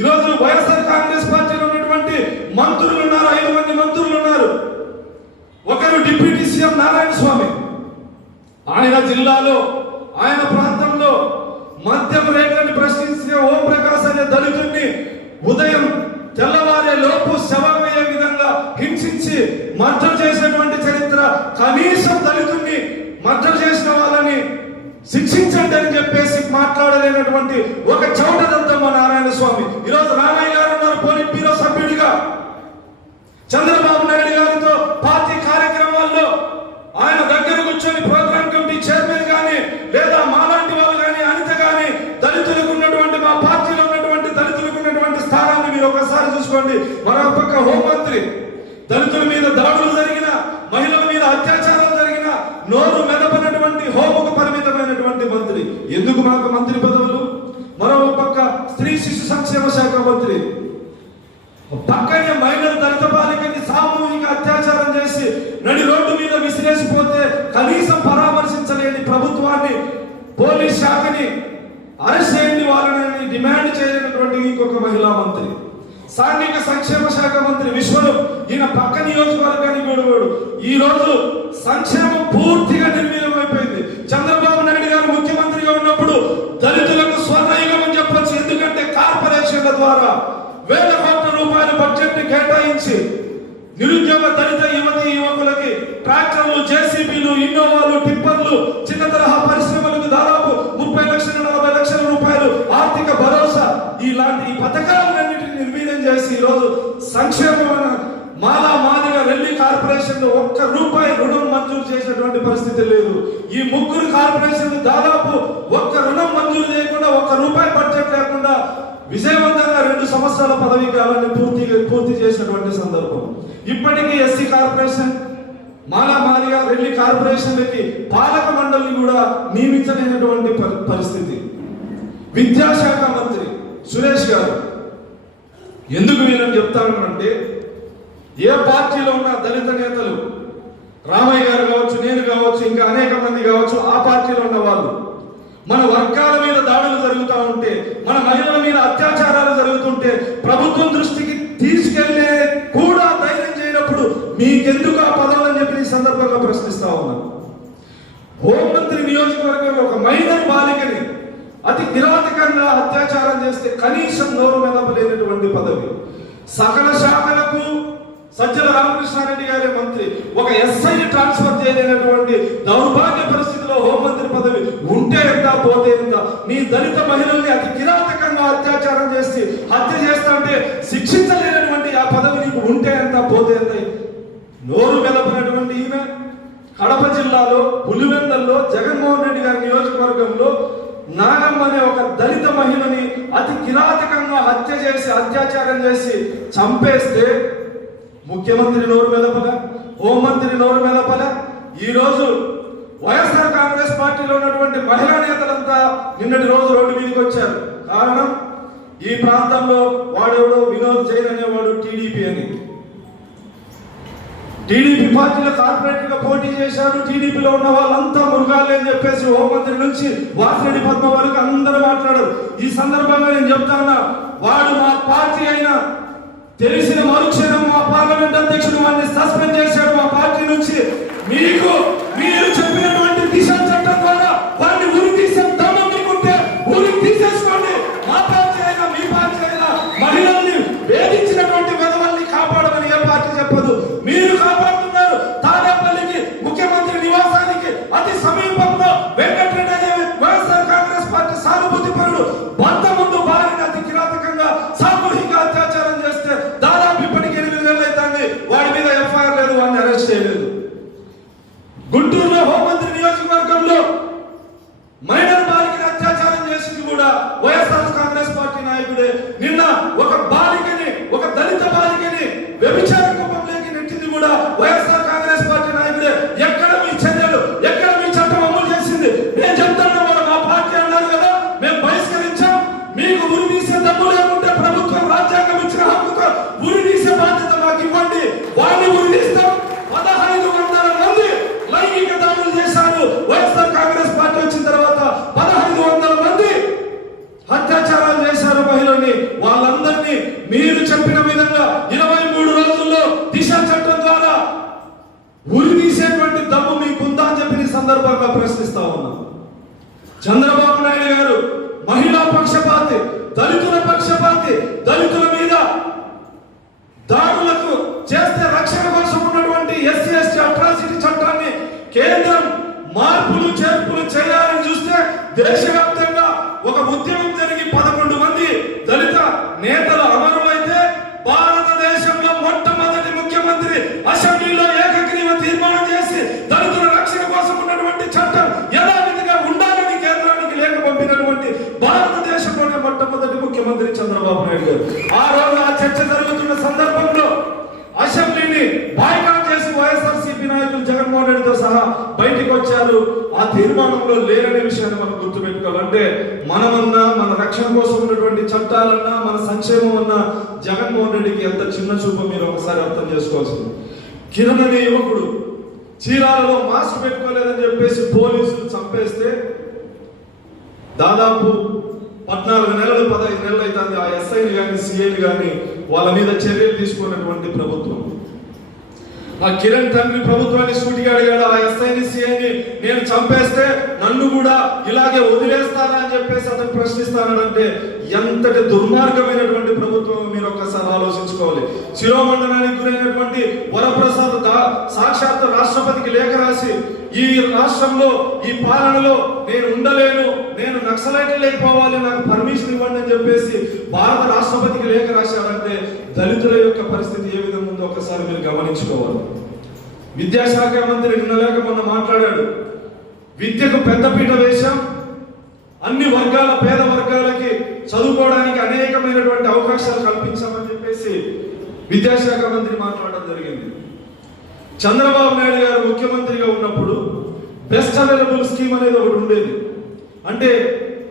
ఈరోజు వైఎస్ఆర్ కాంగ్రెస్ పార్టీలో ఉన్నటువంటి మంత్రులు ఉన్నారు, 5 మంది మంత్రులు ఉన్నారు. ఒకరు డిప్యూటీ సీఎం నారాయణ స్వామి, ఆయన జిల్లాలో ఆయన ప్రాంతంలో మద్యం రేట్లను ప్రశ్నించే ఓం ప్రకాశ్ అనే దళితుడిని ఉదయం తెల్లవారే లోపు శవమయ్యే విధంగా హింసించి మర్డర్ చేసినటువంటి చరిత్ర. కనీసం దళితుడిని మర్డర్ చేసిన వాళ్ళని శిక్షించండి అని చెప్పేసి మాట్లాడలేనటువంటి ఒక చౌటదంతమ్మ నారాయణ స్వామి. ఈరోజు రామయ్య గారు ఉన్నారు పోలిట్ బ్యూరో సభ్యుడిగా. చంద్రబాబు నాయుడు గారితో పార్టీ కార్యక్రమాల్లో ఆయన దగ్గర కూర్చొని ప్రోగ్రామ్ కమిటీ చైర్మన్ కానీ లేదా మాలాంటి వాళ్ళు కానీ అనిత కానీ దళితులకు ఉన్నటువంటి, మా పార్టీలో ఉన్నటువంటి దళితులకు ఉన్నటువంటి స్థానాన్ని మీరు ఒకసారి చూసుకోండి. మరొక పక్క హోంమంత్రి, దళితుల మీద దాడులు జరిగిన, మహిళల మీద అత్యాచారాలు జరిగిన, నోరు మెదపనటువంటి భూగర్భ మంత్రి పదవులు, మరో పక్క స్త్రీ శిశు సంక్షేమ శాఖ మంత్రి, పక్కనే మైనర్ దళిత బాలికని సామూహిక అత్యాచారం చేసి నడి రోడ్డు మీద విసిరేసిపోతే కనీసం పరామర్శించలేని ప్రభుత్వాన్ని, పోలీస్ శాఖని అరెస్ట్ చేయండి వాళ్ళని డిమాండ్ చేయనటువంటి ఇంకొక మహిళా మంత్రి, సాంఘిక సంక్షేమ శాఖ మంత్రి విశ్వరూప్, ఈయన పక్క నియోజకవర్గానికి గొడవడు. ఈ రోజు సంక్షేమం పూర్తిగా నిర్వీర్యమైపోయింది. చంద్రబాబు నాయుడు గారు ముఖ్యమంత్రిగా ఉన్నప్పుడు దళితులకు స్వర్ణయుగం అని చెప్పొచ్చు. ఎందుకంటే కార్పొరేషన్ల ద్వారా వేల కోట్ల రూపాయల బడ్జెట్ కేటాయించి నిరుద్యోగ దళిత యువతి యువకులకి ట్రాక్టర్లు, జేసీబీలు, ఇన్నోవాలు, టిప్పర్లు, చిన్న తరహా పరిశ్రమలకు దాదాపు 30 లక్షల 40 లక్షల రూపాయలు ఆర్థిక భరోసా, ఇలాంటి పథకాలన్నింటినీ నిర్వీర్యం చేసి ఈరోజు సంక్షేమమైన మాలా మాదిగా రెల్లి కార్పొరేషన్ ₹1 రుణం మంజూరు చేసినటువంటి పరిస్థితి లేదు. ఈ 3 కార్పొరేషన్లు దాదాపు ఒక్క రుణం మంజూరు చేయకుండా ₹1 బడ్జెట్ లేకుండా విజయవంతంగా 2 సంవత్సరాల పదవీ కాలాన్ని పూర్తి చేసినటువంటి సందర్భం. ఇప్పటికీ ఎస్సీ కార్పొరేషన్, మాలా మాదిగా రెల్లి కార్పొరేషన్లకి పాలక మండలిని కూడా నియమించలేనటువంటి పరిస్థితి. విద్యాశాఖ మంత్రి సురేష్ గారు, ఎందుకు వీళ్ళని చెప్తాను అంటే, ఏ పార్టీలో ఉన్న దళిత నేతలు, రామయ్య గారు కావచ్చు, నేను కావచ్చు, ఇంకా అనేక మంది కావచ్చు, ఆ పార్టీలో ఉన్న వాళ్ళు మన వర్గాల మీద దాడులు జరుగుతూ ఉంటే, మన మహిళల మీద అత్యాచారాలు జరుగుతుంటే ప్రభుత్వం దృష్టికి తీసుకెళ్లే కూడా ధైర్యం చేయనప్పుడు మీకెందుకు ఆ పదవులు అని చెప్పి ఈ సందర్భంగా ప్రశ్నిస్తా ఉన్నాను. హోంమంత్రి నియోజకవర్గంలో ఒక మైనర్ బాలికని అతి కిరాతకంగా అత్యాచారం చేస్తే కనీసం నోరు మెదపలేనటువంటి పదవి. సకల శాఖలకు సజ్జల రామకృష్ణారెడ్డి గారే మంత్రి, ఒక ఎస్ఐ ట్రాన్స్ఫర్ చేయలేనటువంటి దౌర్భాగ్య పరిస్థితిలో హోంమంత్రి పదవి ఉంటే ఎంత పోతే ఎంత. మీ దళిత మహిళల్ని అతి కిరాతకంగా అత్యాచారం చేసి హత్య చేస్తుంటే శిక్షించలేనటువంటి ఆ పదవి నీకు ఉంటే ఎంత పోతే ఎంత. నోరు మెదపినటువంటి ఈమె కడప జిల్లాలో పులివెందల్లో జగన్మోహన్ రెడ్డి గారి నియోజకవర్గంలో నాగమ్మ అనే ఒక దళిత మహిళని అతి కిరాతకంగా హత్య చేసి అత్యాచారం చేసి చంపేస్తే ముఖ్యమంత్రి నోరు మెదపల, హోంమంత్రి నోరు మెదపల. ఈ రోజు వైఎస్ఆర్ కాంగ్రెస్ పార్టీలో ఉన్నటువంటి మహిళా నేతలంతా నిన్నటి రోజు రోడ్డు మీదకి వచ్చారు. కారణం, ఈ ప్రాంతంలో వాడెవడో వినోద్ జైన్ అనేవాడు టీడీపీ అని, టీడీపీ పార్టీలో కార్పొరేటర్ గా పోటీ చేశారు. టీడీపీలో ఉన్న వాళ్ళంతా మురుగాలి అని చెప్పేసి హోంమంత్రి నుంచి వాసిరెడ్డి పద్మ వరకు అందరూ మాట్లాడారు. ఈ సందర్భంగా నేను చెప్తాను, వాడు మా పార్టీ అయినా తెలిసిన మరుక్షణం మా పార్లమెంట్ అధ్యక్షుడు వారిని సస్పెండ్ చేశాడు మా పార్టీ నుంచి. మీరు చెప్పినటువంటి దిశ చట్టం ద్వారా వారిని ఉరి తీసే దమ్ము మీకుంటే ఉరి తీసేసుకోండి. మా పార్టీ అయినా మీ పార్టీ అయినా మహిళల్ని వేధించినటువంటి విధవల్ని కాపాడమని ఏ పార్టీ చెప్పదు. మీరు కాపాడుతున్నారు. తాడేపల్లికి ముఖ్యమంత్రి నివాసానికి అతి సమీపంలో వెంకటరెడ్డి అనే వైఎస్ఆర్ కాంగ్రెస్ పార్టీ సానుభూతి పరుడు భర్త ముందు భార్యని అతి కిరాతకంగా సామూహిక అత్యాచారం చేస్తే దాదాపు ఇప్పటికి 8 నెలలు అవుతుంది. వాడి మీద ఎఫ్ఐఆర్ లేదు, వాడిని అరెస్ట్ చేయలేదు. గుంటూరులో హోంమంత్రి నియోజకవర్గంలో మైనర్ బాలికని అత్యాచారం చేసింది కూడా వైఎస్ఆర్ కాంగ్రెస్ పార్టీ నాయకుడే. నిన్న ఒక బాలికని, ఒక దళిత బాలికని వ్యభిచార కుటుంబంలోకి నెట్టింది కూడా వైఎస్ఆర్ కాంగ్రెస్ పార్టీ నాయకుడే. ఎక్కడ మీ చర్యలు, ఎక్కడ మీ చట్టం అమలు చేసింది? నేను చెప్తాను, మా పార్టీ అన్నారు కదా, మేము బహిష్కరించాం. మీకు ఉరి తీసే దమ్ము లేకుంటే ప్రభుత్వం రాజ్యాంగం ఇచ్చిన హక్కుతో ఉరి తీసే బాధ్యత మాకు ఇవ్వండి. వాడిని ఉరి తీస్తాం. 1500 మంది లైంగిక దాడులు చేశారు. వైఎస్ఆర్ కాంగ్రెస్ పార్టీ వచ్చిన తర్వాత 1500 మంది అత్యాచారాలు చేశారు మహిళల్ని. వాళ్ళందరినీ మీరు చెప్పిన విధంగా 23 రోజుల్లో దిశ చట్టం ద్వారా ఉరి తీసేటువంటి దమ్ము మీకుందా అని చెప్పి ఈ సందర్భంగా ప్రశ్నిస్తా ఉన్నాం. చంద్రబాబు నాయుడు గారు మహిళా పక్షపాతి, దళితుల పక్షపాతి. దళితుల మీద దాడులకు చేస్తే రక్షణ కోసం ఉన్నటువంటి ఎస్సీ ఎస్టీ అట్రాసిటీ చట్టాన్ని కేంద్రం మార్పులు చేర్పులు చేయాలని చూస్తే దేశవ్యాప్తంగా ఒక ఉద్యమం జరిగి 11 మంది దళిత నేతలు అమరులైతే భారతదేశంలో మొట్టమొదటి ముఖ్యమంత్రి అసెంబ్లీలో ఏకగ్రీవ తీర్మానం చేసి దళితుల రక్షణ కోసం ఉన్నటువంటి చట్టం యథావిధిగా ఉండాలని కేంద్రానికి లేఖ పంపినటువంటి భారతదేశంలోనే మొట్టమొదటి ముఖ్యమంత్రి చంద్రబాబు నాయుడు గారు. ఆ రోజు ఆ చర్చ జరుగుతున్న సందర్భంలో అసెంబ్లీని బాయ్కాట్ చేసి వైఎస్ఆర్సీపీ నాయకులు జగన్మోహన్ రెడ్డితో సహా బయటికి వచ్చారు, ఆ తీర్మానంలో లేరనే విషయాన్ని మనం గుర్తుపెట్టుకోవాలి. అంటే మనమన్నా, మన రక్షణ కోసం ఉన్నటువంటి చట్టాలన్నా, మన సంక్షేమం అన్నా జగన్మోహన్ రెడ్డికి ఎంత చిన్న చూపు మీరు ఒకసారి అర్థం చేసుకోవాల్సింది. కిరణ్ అనే యువకుడు చీరాలలో మాస్క్ పెట్టుకోలేదని చెప్పేసి పోలీసులు చంపేస్తే దాదాపు 14 నెలలు 15 నెలలు అవుతుంది ఆ ఎస్ఐని కానీ సిఐని కానీ వాళ్ళ మీద చర్యలు తీసుకున్నటువంటి ప్రభుత్వం. ఆ కిరణ్ తండ్రి ప్రభుత్వాన్ని సూటిగా అడిగాడు, ఆ ఎస్ఐని సిఐని నేను చంపేస్తే నన్ను కూడా ఇలాగే వదిలేస్తారా అని చెప్పేసి అతను ప్రశ్నిస్తానంటే ఎంతటి దుర్మార్గమైనటువంటి ప్రభుత్వం మీరు ఒక్కసారి ఆలోచించుకోవాలి. శిరోమండనానికి గురైనటువంటి వరప్రసాద్ సాక్షాత్ రాష్ట్రపతికి లేఖ రాసి ఈ రాష్ట్రంలో ఈ పాలనలో నేను ఉండలేను, నేను నక్సలైట్లు లేకపోవాలి, నాకు పర్మిషన్ ఇవ్వండి అని చెప్పేసి భారత రాష్ట్రపతికి లేఖ రాశారంటే దళితుల యొక్క పరిస్థితి ఏ విధంగా ఉందో ఒకసారి మీరు గమనించుకోవాలి. విద్యాశాఖ మంత్రి నిన్న లేక మొన్న మాట్లాడాడు, విద్యకు పెద్దపీట వేశాం, అన్ని వర్గాల పేద వర్గాలకి చదువుకోవడానికి అనేకమైనటువంటి అవకాశాలు కల్పించామని చెప్పేసి విద్యాశాఖ మంత్రి మాట్లాడడం జరిగింది. చంద్రబాబు నాయుడు గారు ముఖ్యమంత్రిగా ఉన్నప్పుడు బెస్ట్ అవైలబుల్ స్కీమ్ అనేది ఒకటి ఉండేది. అంటే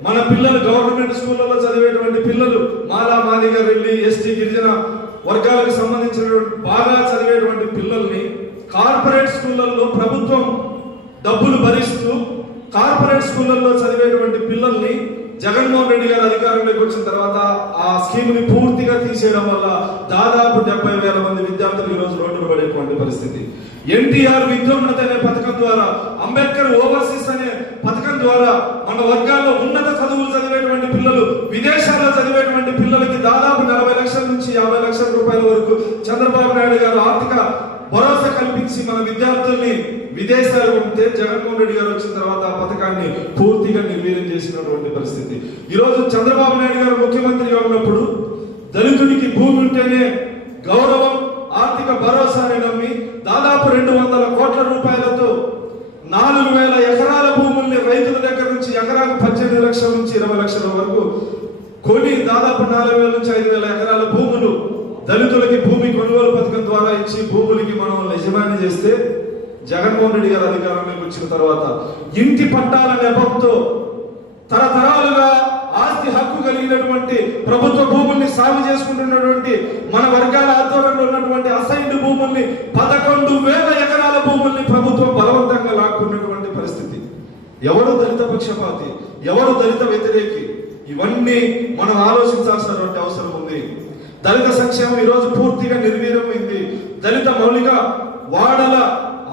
మన పిల్లలు గవర్నమెంట్ స్కూళ్ళలో చదివేటువంటి పిల్లలు మాలా మాదిగా వెళ్ళి ఎస్టీ గిరిజన వర్గాలకు సంబంధించినటువంటి బాగా చదివేటువంటి పిల్లల్ని కార్పొరేట్ స్కూళ్ళల్లో ప్రభుత్వం డబ్బులు భరిస్తూ కార్పొరేట్ స్కూళ్ళల్లో చదివేటువంటి పిల్లల్ని జగన్మోహన్ రెడ్డి గారు అధికారంలోకి వచ్చిన తర్వాత ఆ స్కీమ్ ని పూర్తిగా తీసేయడం వల్ల దాదాపు 70,000 మంది విద్యార్థులు ఈ రోజు రోడ్డున పడేటువంటి పరిస్థితి. ఎన్టీఆర్ విద్యోన్నత అనే పథకం ద్వారా, అంబేద్కర్ ఓవర్సీస్ అనే పథకం ద్వారా మన వర్గాల్లో ఉన్నత చదువులు చదివేటువంటి పిల్లలు, విదేశాల్లో చదివేటువంటి పిల్లలకి దాదాపు 40 లక్షల నుంచి 50 లక్షల రూపాయల వరకు చంద్రబాబు నాయుడు గారు ఆర్థిక భరోసా కల్పించి మన విద్యార్థుల్ని విదేశాలు ఉంటే జగన్మోహన్ రెడ్డి గారు వచ్చిన తర్వాత ఆ పథకాన్ని పూర్తిగా నిర్వీర్యం చేసినటువంటి పరిస్థితి. ఈరోజు చంద్రబాబు నాయుడు గారు ముఖ్యమంత్రిగా ఉన్నప్పుడు దళితుడికి భూమి ఉంటేనే గౌరవం, ఆర్థిక భరోసాని నమ్మి దాదాపు 200 కోట్ల రూపాయలతో 4,000 ఎకరాల భూముల్ని రైతుల దగ్గర నుంచి ఎకరాకు 18 లక్షల నుంచి 20 లక్షల వరకు కొని దాదాపు 4,000 నుంచి 5,000 ఎకరాల భూములు దళితులకి భూమి కొనుగోలు పథకం ద్వారా ఇచ్చి భూములకి మనం యజమాని చేస్తే జగన్మోహన్ రెడ్డి గారు అధికారంలోకి వచ్చిన తర్వాత ఇంటి పట్టాల నెపంతో తరతరాలుగా ఆస్తి హక్కు కలిగినటువంటి ప్రభుత్వ భూముల్ని సాగు చేసుకుంటున్నటువంటి మన వర్గాల ఆధ్వర్యంలో ఉన్నటువంటి అసైన్డ్ భూముల్ని 11,000 ఎకరాల భూముల్ని ప్రభుత్వం బలవంతంగా లాక్కున్నటువంటి పరిస్థితి. ఎవరు దళిత పక్షపాతి, ఎవరు దళిత వ్యతిరేకి, ఇవన్నీ మనం ఆలోచించాల్సినటువంటి అవసరం ఉంది. దళిత సంక్షేమం ఈరోజు పూర్తిగా నిర్వీర్యమైంది. దళిత మౌలిక వాడల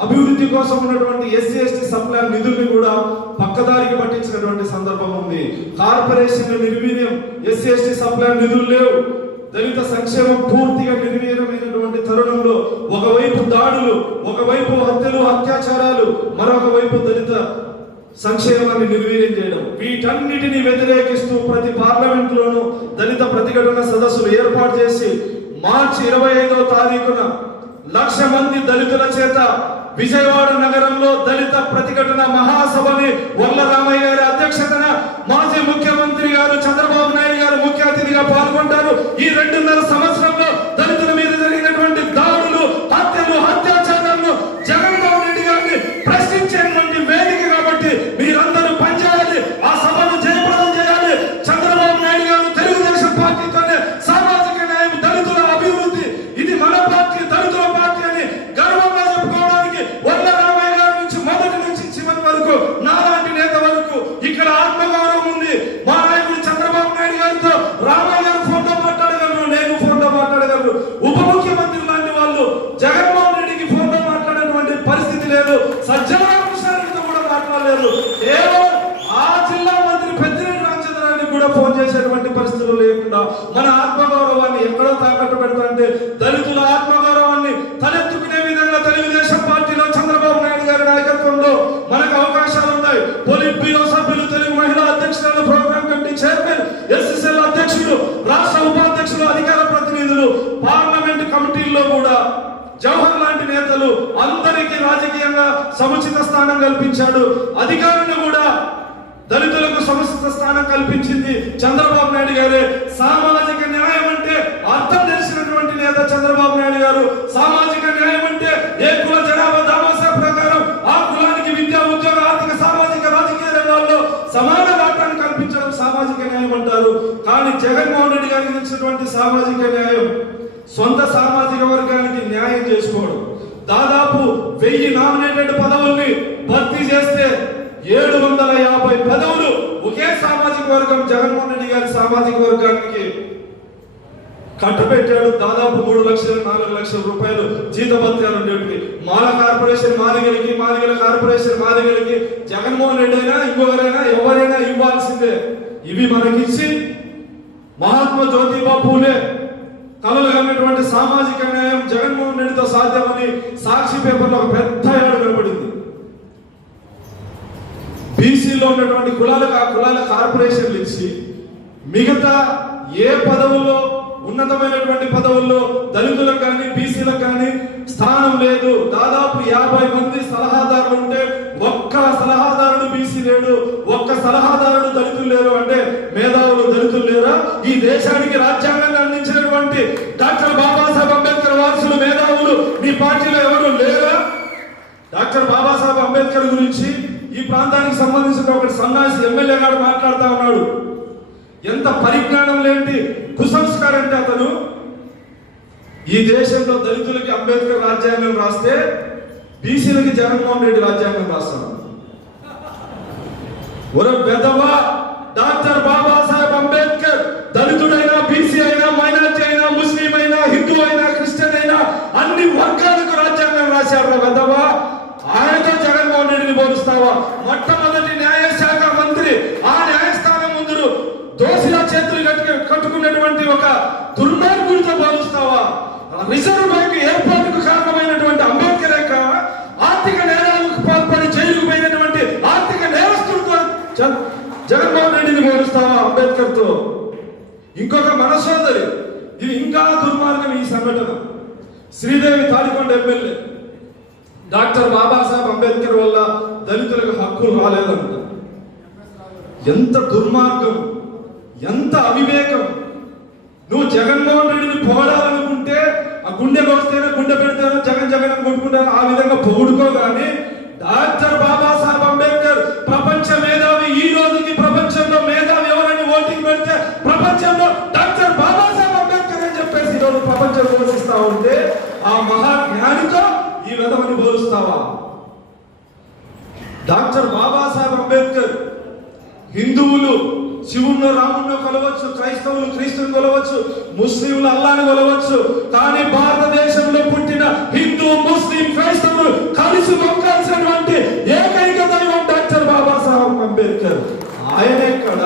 అభివృద్ధి కోసం ఉన్నటువంటి ఎస్సీ ఎస్టీ సప్లై నిధుల్ని కూడా పక్కదారికి పట్టించినటువంటి సందర్భం ఉంది. కార్పొరేషన్ నిర్వీర్యం, ఎస్సీ ఎస్టీ సప్లై నిధులు లేవు. దళిత సంక్షేమం పూర్తిగా నిర్వీర్యమైనటువంటి తరుణంలో ఒకవైపు దాడులు, ఒకవైపు హత్యలు, అత్యాచారాలు, మరొక వైపు దళిత సంక్షేమాన్ని నిర్వీర్యం చేయడం, వీటన్నిటిని వ్యతిరేకిస్తూ ప్రతి పార్లమెంట్ లోనూ దళిత ప్రతిఘటన సదస్సులు ఏర్పాటు చేసి మార్చి 25వ తారీఖున 1,00,000 మంది దళితుల చేత విజయవాడ నగరంలో దళిత ప్రతిఘటన మహాసభని వల్ల రామయ్య గారి అధ్యక్షతన మాజీ ముఖ్యమంత్రి గారు చంద్రబాబు నాయుడు గారు ముఖ్య అతిథిగా పాల్గొంటారు. ఈ 2.5 సంవత్సరంలో దళితుల మీద జరిగినటువంటి దాడులు, హత్యలు, అత్యాచారాలను జగన్మోహన్ రెడ్డి గారిని ప్రశ్నించేటువంటి వేదిక కాబట్టి మీరందరూ పనిచేయాలి, ఆ సభను జయప్రదం చేయాలి. చంద్రబాబు నాయుడు గారు తెలుగుదేశం పార్టీతోనే సామాజిక న్యాయం, దళితుల అభివృద్ధి, ఇది మన పార్టీ, దళితుల పార్టీ అని గర్వంగా చెప్పుకోవడానికి వల్ల రామయ్య గారి నుంచి మొదటి నుంచి చివరి వరకు నాలాంటి నేత వరకు ఇక్కడ ఆత్మగౌరవం ఉంది. మా నాయకుడు చంద్రబాబు నాయుడు గారితో రామయ్య గారు ఫోన్లో మాట్లాడగలరు, నేను ఫోన్లో మాట్లాడగలరు. ఉప ముఖ్యమంత్రి లాంటి వాళ్ళు జగన్మోహన్ రెడ్డికి ఫోన్లో మాట్లాడేటువంటి పరిస్థితి లేదు. సజ్జల రామకృష్ణారెడ్డితో కూడా మాట్లాడలేరు. కేవలం ఆ జిల్లా మంత్రి పెద్దిరెడ్డి రామచంద్రారెడ్డి కూడా ఫోన్ చేసేటువంటి పరిస్థితులు లేకుండా మన ఆత్మగౌరవాన్ని ఎక్కడో తాకట్టు పెడతాంటే దళితుల ఆత్మగౌరవాన్ని తలెత్తుకునే విధంగా తెలుగుదేశం పార్టీలో చంద్రబాబు నాయుడు గారి నాయకత్వంలో మనకు అవకాశాలు ఉన్నాయి. పొలిట్ బ్యూరో సభ్యులు, తెలుగు మహిళా అధ్యక్షురాలు, ప్రోగ్రామ్ కమిటీ చైర్మన్, ఎస్ఎస్ఎల్ అధ్యక్షులు, రాష్ట్ర ఉపాధ్యక్షులు, అధికార ప్రతినిధులు, పార్లమెంట్ కమిటీల్లో కూడా జవహర్ లాంటి నేతలు అందరికీ రాజకీయంగా సముచిత స్థానం కల్పించాడు. అధికారులు కూడా దళితులకు సముచిత స్థానం కల్పించింది చంద్రబాబు నాయుడు గారే. సామాజిక న్యాయం అంటే అర్థం తెలిసినటువంటి నేత చంద్రబాబు నాయుడు గారు. సామాజిక న్యాయం అంటే ఏ కుల జనాభా దామాసా ప్రకారం ఆ కులానికి విద్యా ఉద్యోగ జగన్మోహన్ రెడ్డి గారికి ఇచ్చినటువంటి సామాజిక న్యాయం సొంత సామాజిక వర్గానికి న్యాయం చేసుకోవడం. దాదాపు 1000 నామినేటెడ్ పదవుల్ని భర్తీ చేస్తే 750 పదవులు ఒకే సామాజిక వర్గం జగన్మోహన్ రెడ్డి గారి సామాజిక వర్గానికి కట్టబెట్టాడు. దాదాపు 3 లక్షలు 4 లక్షల రూపాయలు జీతభత్యాలు ఉండేవి. మాల కార్పొరేషన్ మాదిగలకి, మాదిగల కార్పొరేషన్ మాదిగలకి జగన్మోహన్ రెడ్డి అయినా ఇంకొకరైనా ఎవరైనా ఇవ్వాల్సిందే. ఇవి మనకిచ్చి మహాత్మా జ్యోతిబా పూలే కలలు కన్నటువంటి సామాజిక న్యాయం జగన్మోహన్ రెడ్డితో సాధ్యమని సాక్షి పేపర్లో ఒక పెద్ద యాడ్ కనబడింది. బీసీలో ఉన్నటువంటి కులాలకు ఆ కులాల కార్పొరేషన్లు ఇచ్చి మిగతా ఏ పదవుల్లో ఉన్నతమైనటువంటి పదవుల్లో దళితులకు కానీ బీసీలకు కానీ స్థానం లేదు. దాదాపు 50 మంది సలహాదారులు ఉంటే ఒక్క సలహాదారుడు బీసీ లేడు, ఒక్క సలహాదారుడు దళితులు లేరు. అంటే మేధావులు దళితులు లేరా? ఈ దేశానికి రాజ్యాంగాన్ని అందించినటువంటి డాక్టర్ బాబాసాహెబ్ అంబేద్కర్ వారసులు మేధావులు మీ పార్టీలో ఎవరు లేరా? డాక్టర్ బాబాసాహెబ్ అంబేద్కర్ గురించి ఈ ప్రాంతానికి సంబంధించిన ఒక సన్నాసి ఎమ్మెల్యే గారు మాట్లాడుతూ ఉన్నాడు. ఎంత పరిజ్ఞానం లేంటి కుసంస్కారం అంటే అతను. ఈ దేశంలో దళితులకి అంబేద్కర్ రాజ్యాంగం రాస్తే బీసీలకి జగన్మోహన్ రెడ్డి రాజ్యాంగం రాస్తాడు. వెధవా డాక్టర్ బాబాసాహెబ్ అంబేద్కర్ దళితుడైనా, బీసీ అయినా, మైనార్టీ అయినా, ముస్లిం అయినా, హిందూ అయినా, క్రిస్టియన్ అయినా అన్ని వర్గాలకు రాజ్యాంగం రాశారు. వెధవా, ఆయనతో జగన్మోహన్ రెడ్డిని పోలుస్తావా? మొట్టమొదటి న్యాయశాఖ మంత్రి ఆ న్యాయస్థానం ముందు దోషుల చేతులు కట్టుకున్నటువంటి ఒక దుర్మార్గుడితో పోలుస్తావా? రిజర్వ్ బ్యాంక్ ఏర్పాటుకు కారణమైనటువంటి అంబేద్కర్ యొక్క ఆర్థిక నేరాలకు పాల్పడి జైలుకు పోయినటువంటి ఆర్థిక నేరస్తులతో జగన్మోహన్ రెడ్డిని పోలుస్తావా అంబేద్కర్ తో? ఇంకొక మనసోదరి, ఇది ఇంకా దుర్మార్గం. ఈ సంఘటన శ్రీదేవి తాడికొండ ఎమ్మెల్యే డాక్టర్ బాబాసాహెబ్ అంబేద్కర్ వల్ల దళితులకు హక్కులు రాలేదంట. ఎంత దుర్మార్గం, ఎంత అవివేకం! నువ్వు జగన్మోహన్ రెడ్డిని పొగడాలనుకుంటే ఆ గుండె కొడితేనే గుండె పెడితేనే జగన్ జగన్ కొట్టుకుంటాను, ఆ విధంగా పొగుడుకో. కానీ డాక్టర్ బాబాసాహెబ్ అంబేద్కర్ ప్రపంచ మేధావి. ఈ రోజుకి ప్రపంచంలో మేధావి ఎవరని ఓటింగ్ పెడితే ప్రపంచంలో డాక్టర్ బాబాసాహెబ్ అంబేద్కర్ అని చెప్పేసి ఈరోజు ప్రపంచం పోషిస్తా ఉంటే ఆ మహాజ్ఞానితో ఈ విధమని పోలుస్తావా? డాక్టర్ బాబాసాహెబ్ అంబేద్కర్ హిందువులు శివుణ్ణో రాముణ్ణో కొలవచ్చు, క్రైస్తవులు క్రీస్తుని కొలవచ్చు, ముస్లింలు అల్లాని కొలవచ్చు. కానీ భారతదేశంలో పుట్టిన హిందూ, ముస్లిం, క్రైస్తవులు కలిసి మొక్కాల్సినటువంటి ఏకైక దైవం డాక్టర్ బాబాసాహెబ్ అంబేద్కర్. ఆయన ఎక్కడ?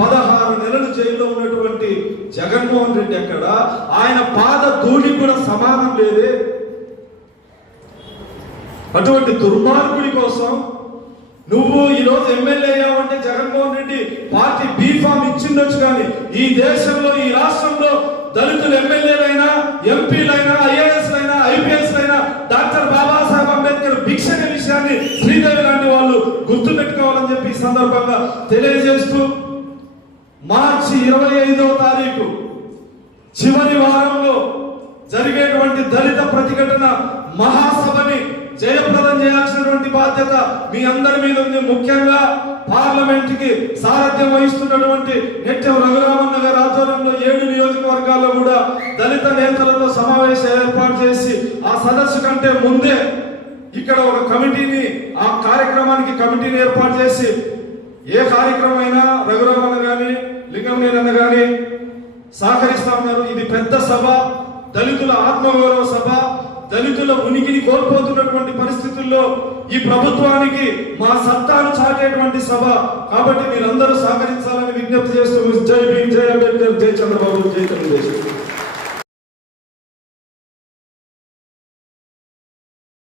16 నెలలు జైల్లో ఉన్నటువంటి జగన్మోహన్ రెడ్డి ఎక్కడ? ఆయన పాద ధూళి కూడా సమానం లేదే. అటువంటి దుర్మార్గుడి కోసం నువ్వు ఈరోజు ఎమ్మెల్యే అయ్యావంటే జగన్మోహన్ రెడ్డి పార్టీ బీఫామ్ ఇచ్చిండొచ్చు. కానీ ఈ దేశంలో, ఈ రాష్ట్రంలో దళితులు ఎమ్మెల్యేలైనా, ఎంపీలైనా, ఐఏఎస్లైనా, ఐపీఎస్లైనా డాక్టర్ బాబాసాహెబ్ అంబేద్కర్ భిక్షని విషయాన్ని శ్రీదేవి లాంటి వాళ్ళు గుర్తుపెట్టుకోవాలని చెప్పి ఈ సందర్భంగా తెలియజేస్తూ, మార్చి 25వ తారీఖు చివరి వారంలో జరిగేటువంటి దళిత ప్రతిఘటన మహాసభని జయప్రదం చేయాల్సినటువంటి బాధ్యత మీ అందరి మీద ఉంది. ముఖ్యంగా పార్లమెంట్ కి సారథ్యం వహిస్తున్నటువంటి నెట్టెం రఘురామన్న గారి ఆధ్వర్యంలో 7 నియోజకవర్గాల్లో కూడా దళిత నేతలతో సమావేశం ఏర్పాటు చేసి ఆ సదస్సు కంటే ముందే ఇక్కడ ఒక కమిటీని, ఆ కార్యక్రమానికి కమిటీని ఏర్పాటు చేసి ఏ కార్యక్రమం అయినా రఘురామన్న గాని లింగంనేనన్న గాని సహకరిస్తా ఉన్నారు. ఇది పెద్ద సభ, దళితుల ఆత్మగౌరవ సభ. దళితుల ఉనికిని కోల్పోతున్నటువంటి పరిస్థితుల్లో ఈ ప్రభుత్వానికి మా సత్తాను చాటేటువంటి సభ. కాబట్టి మీరందరూ సహకరించాలని విజ్ఞప్తి చేస్తూ జై భీమ్, జై అంబేద్కర్, జై చంద్రబాబు, జై తెలుగుదేశం.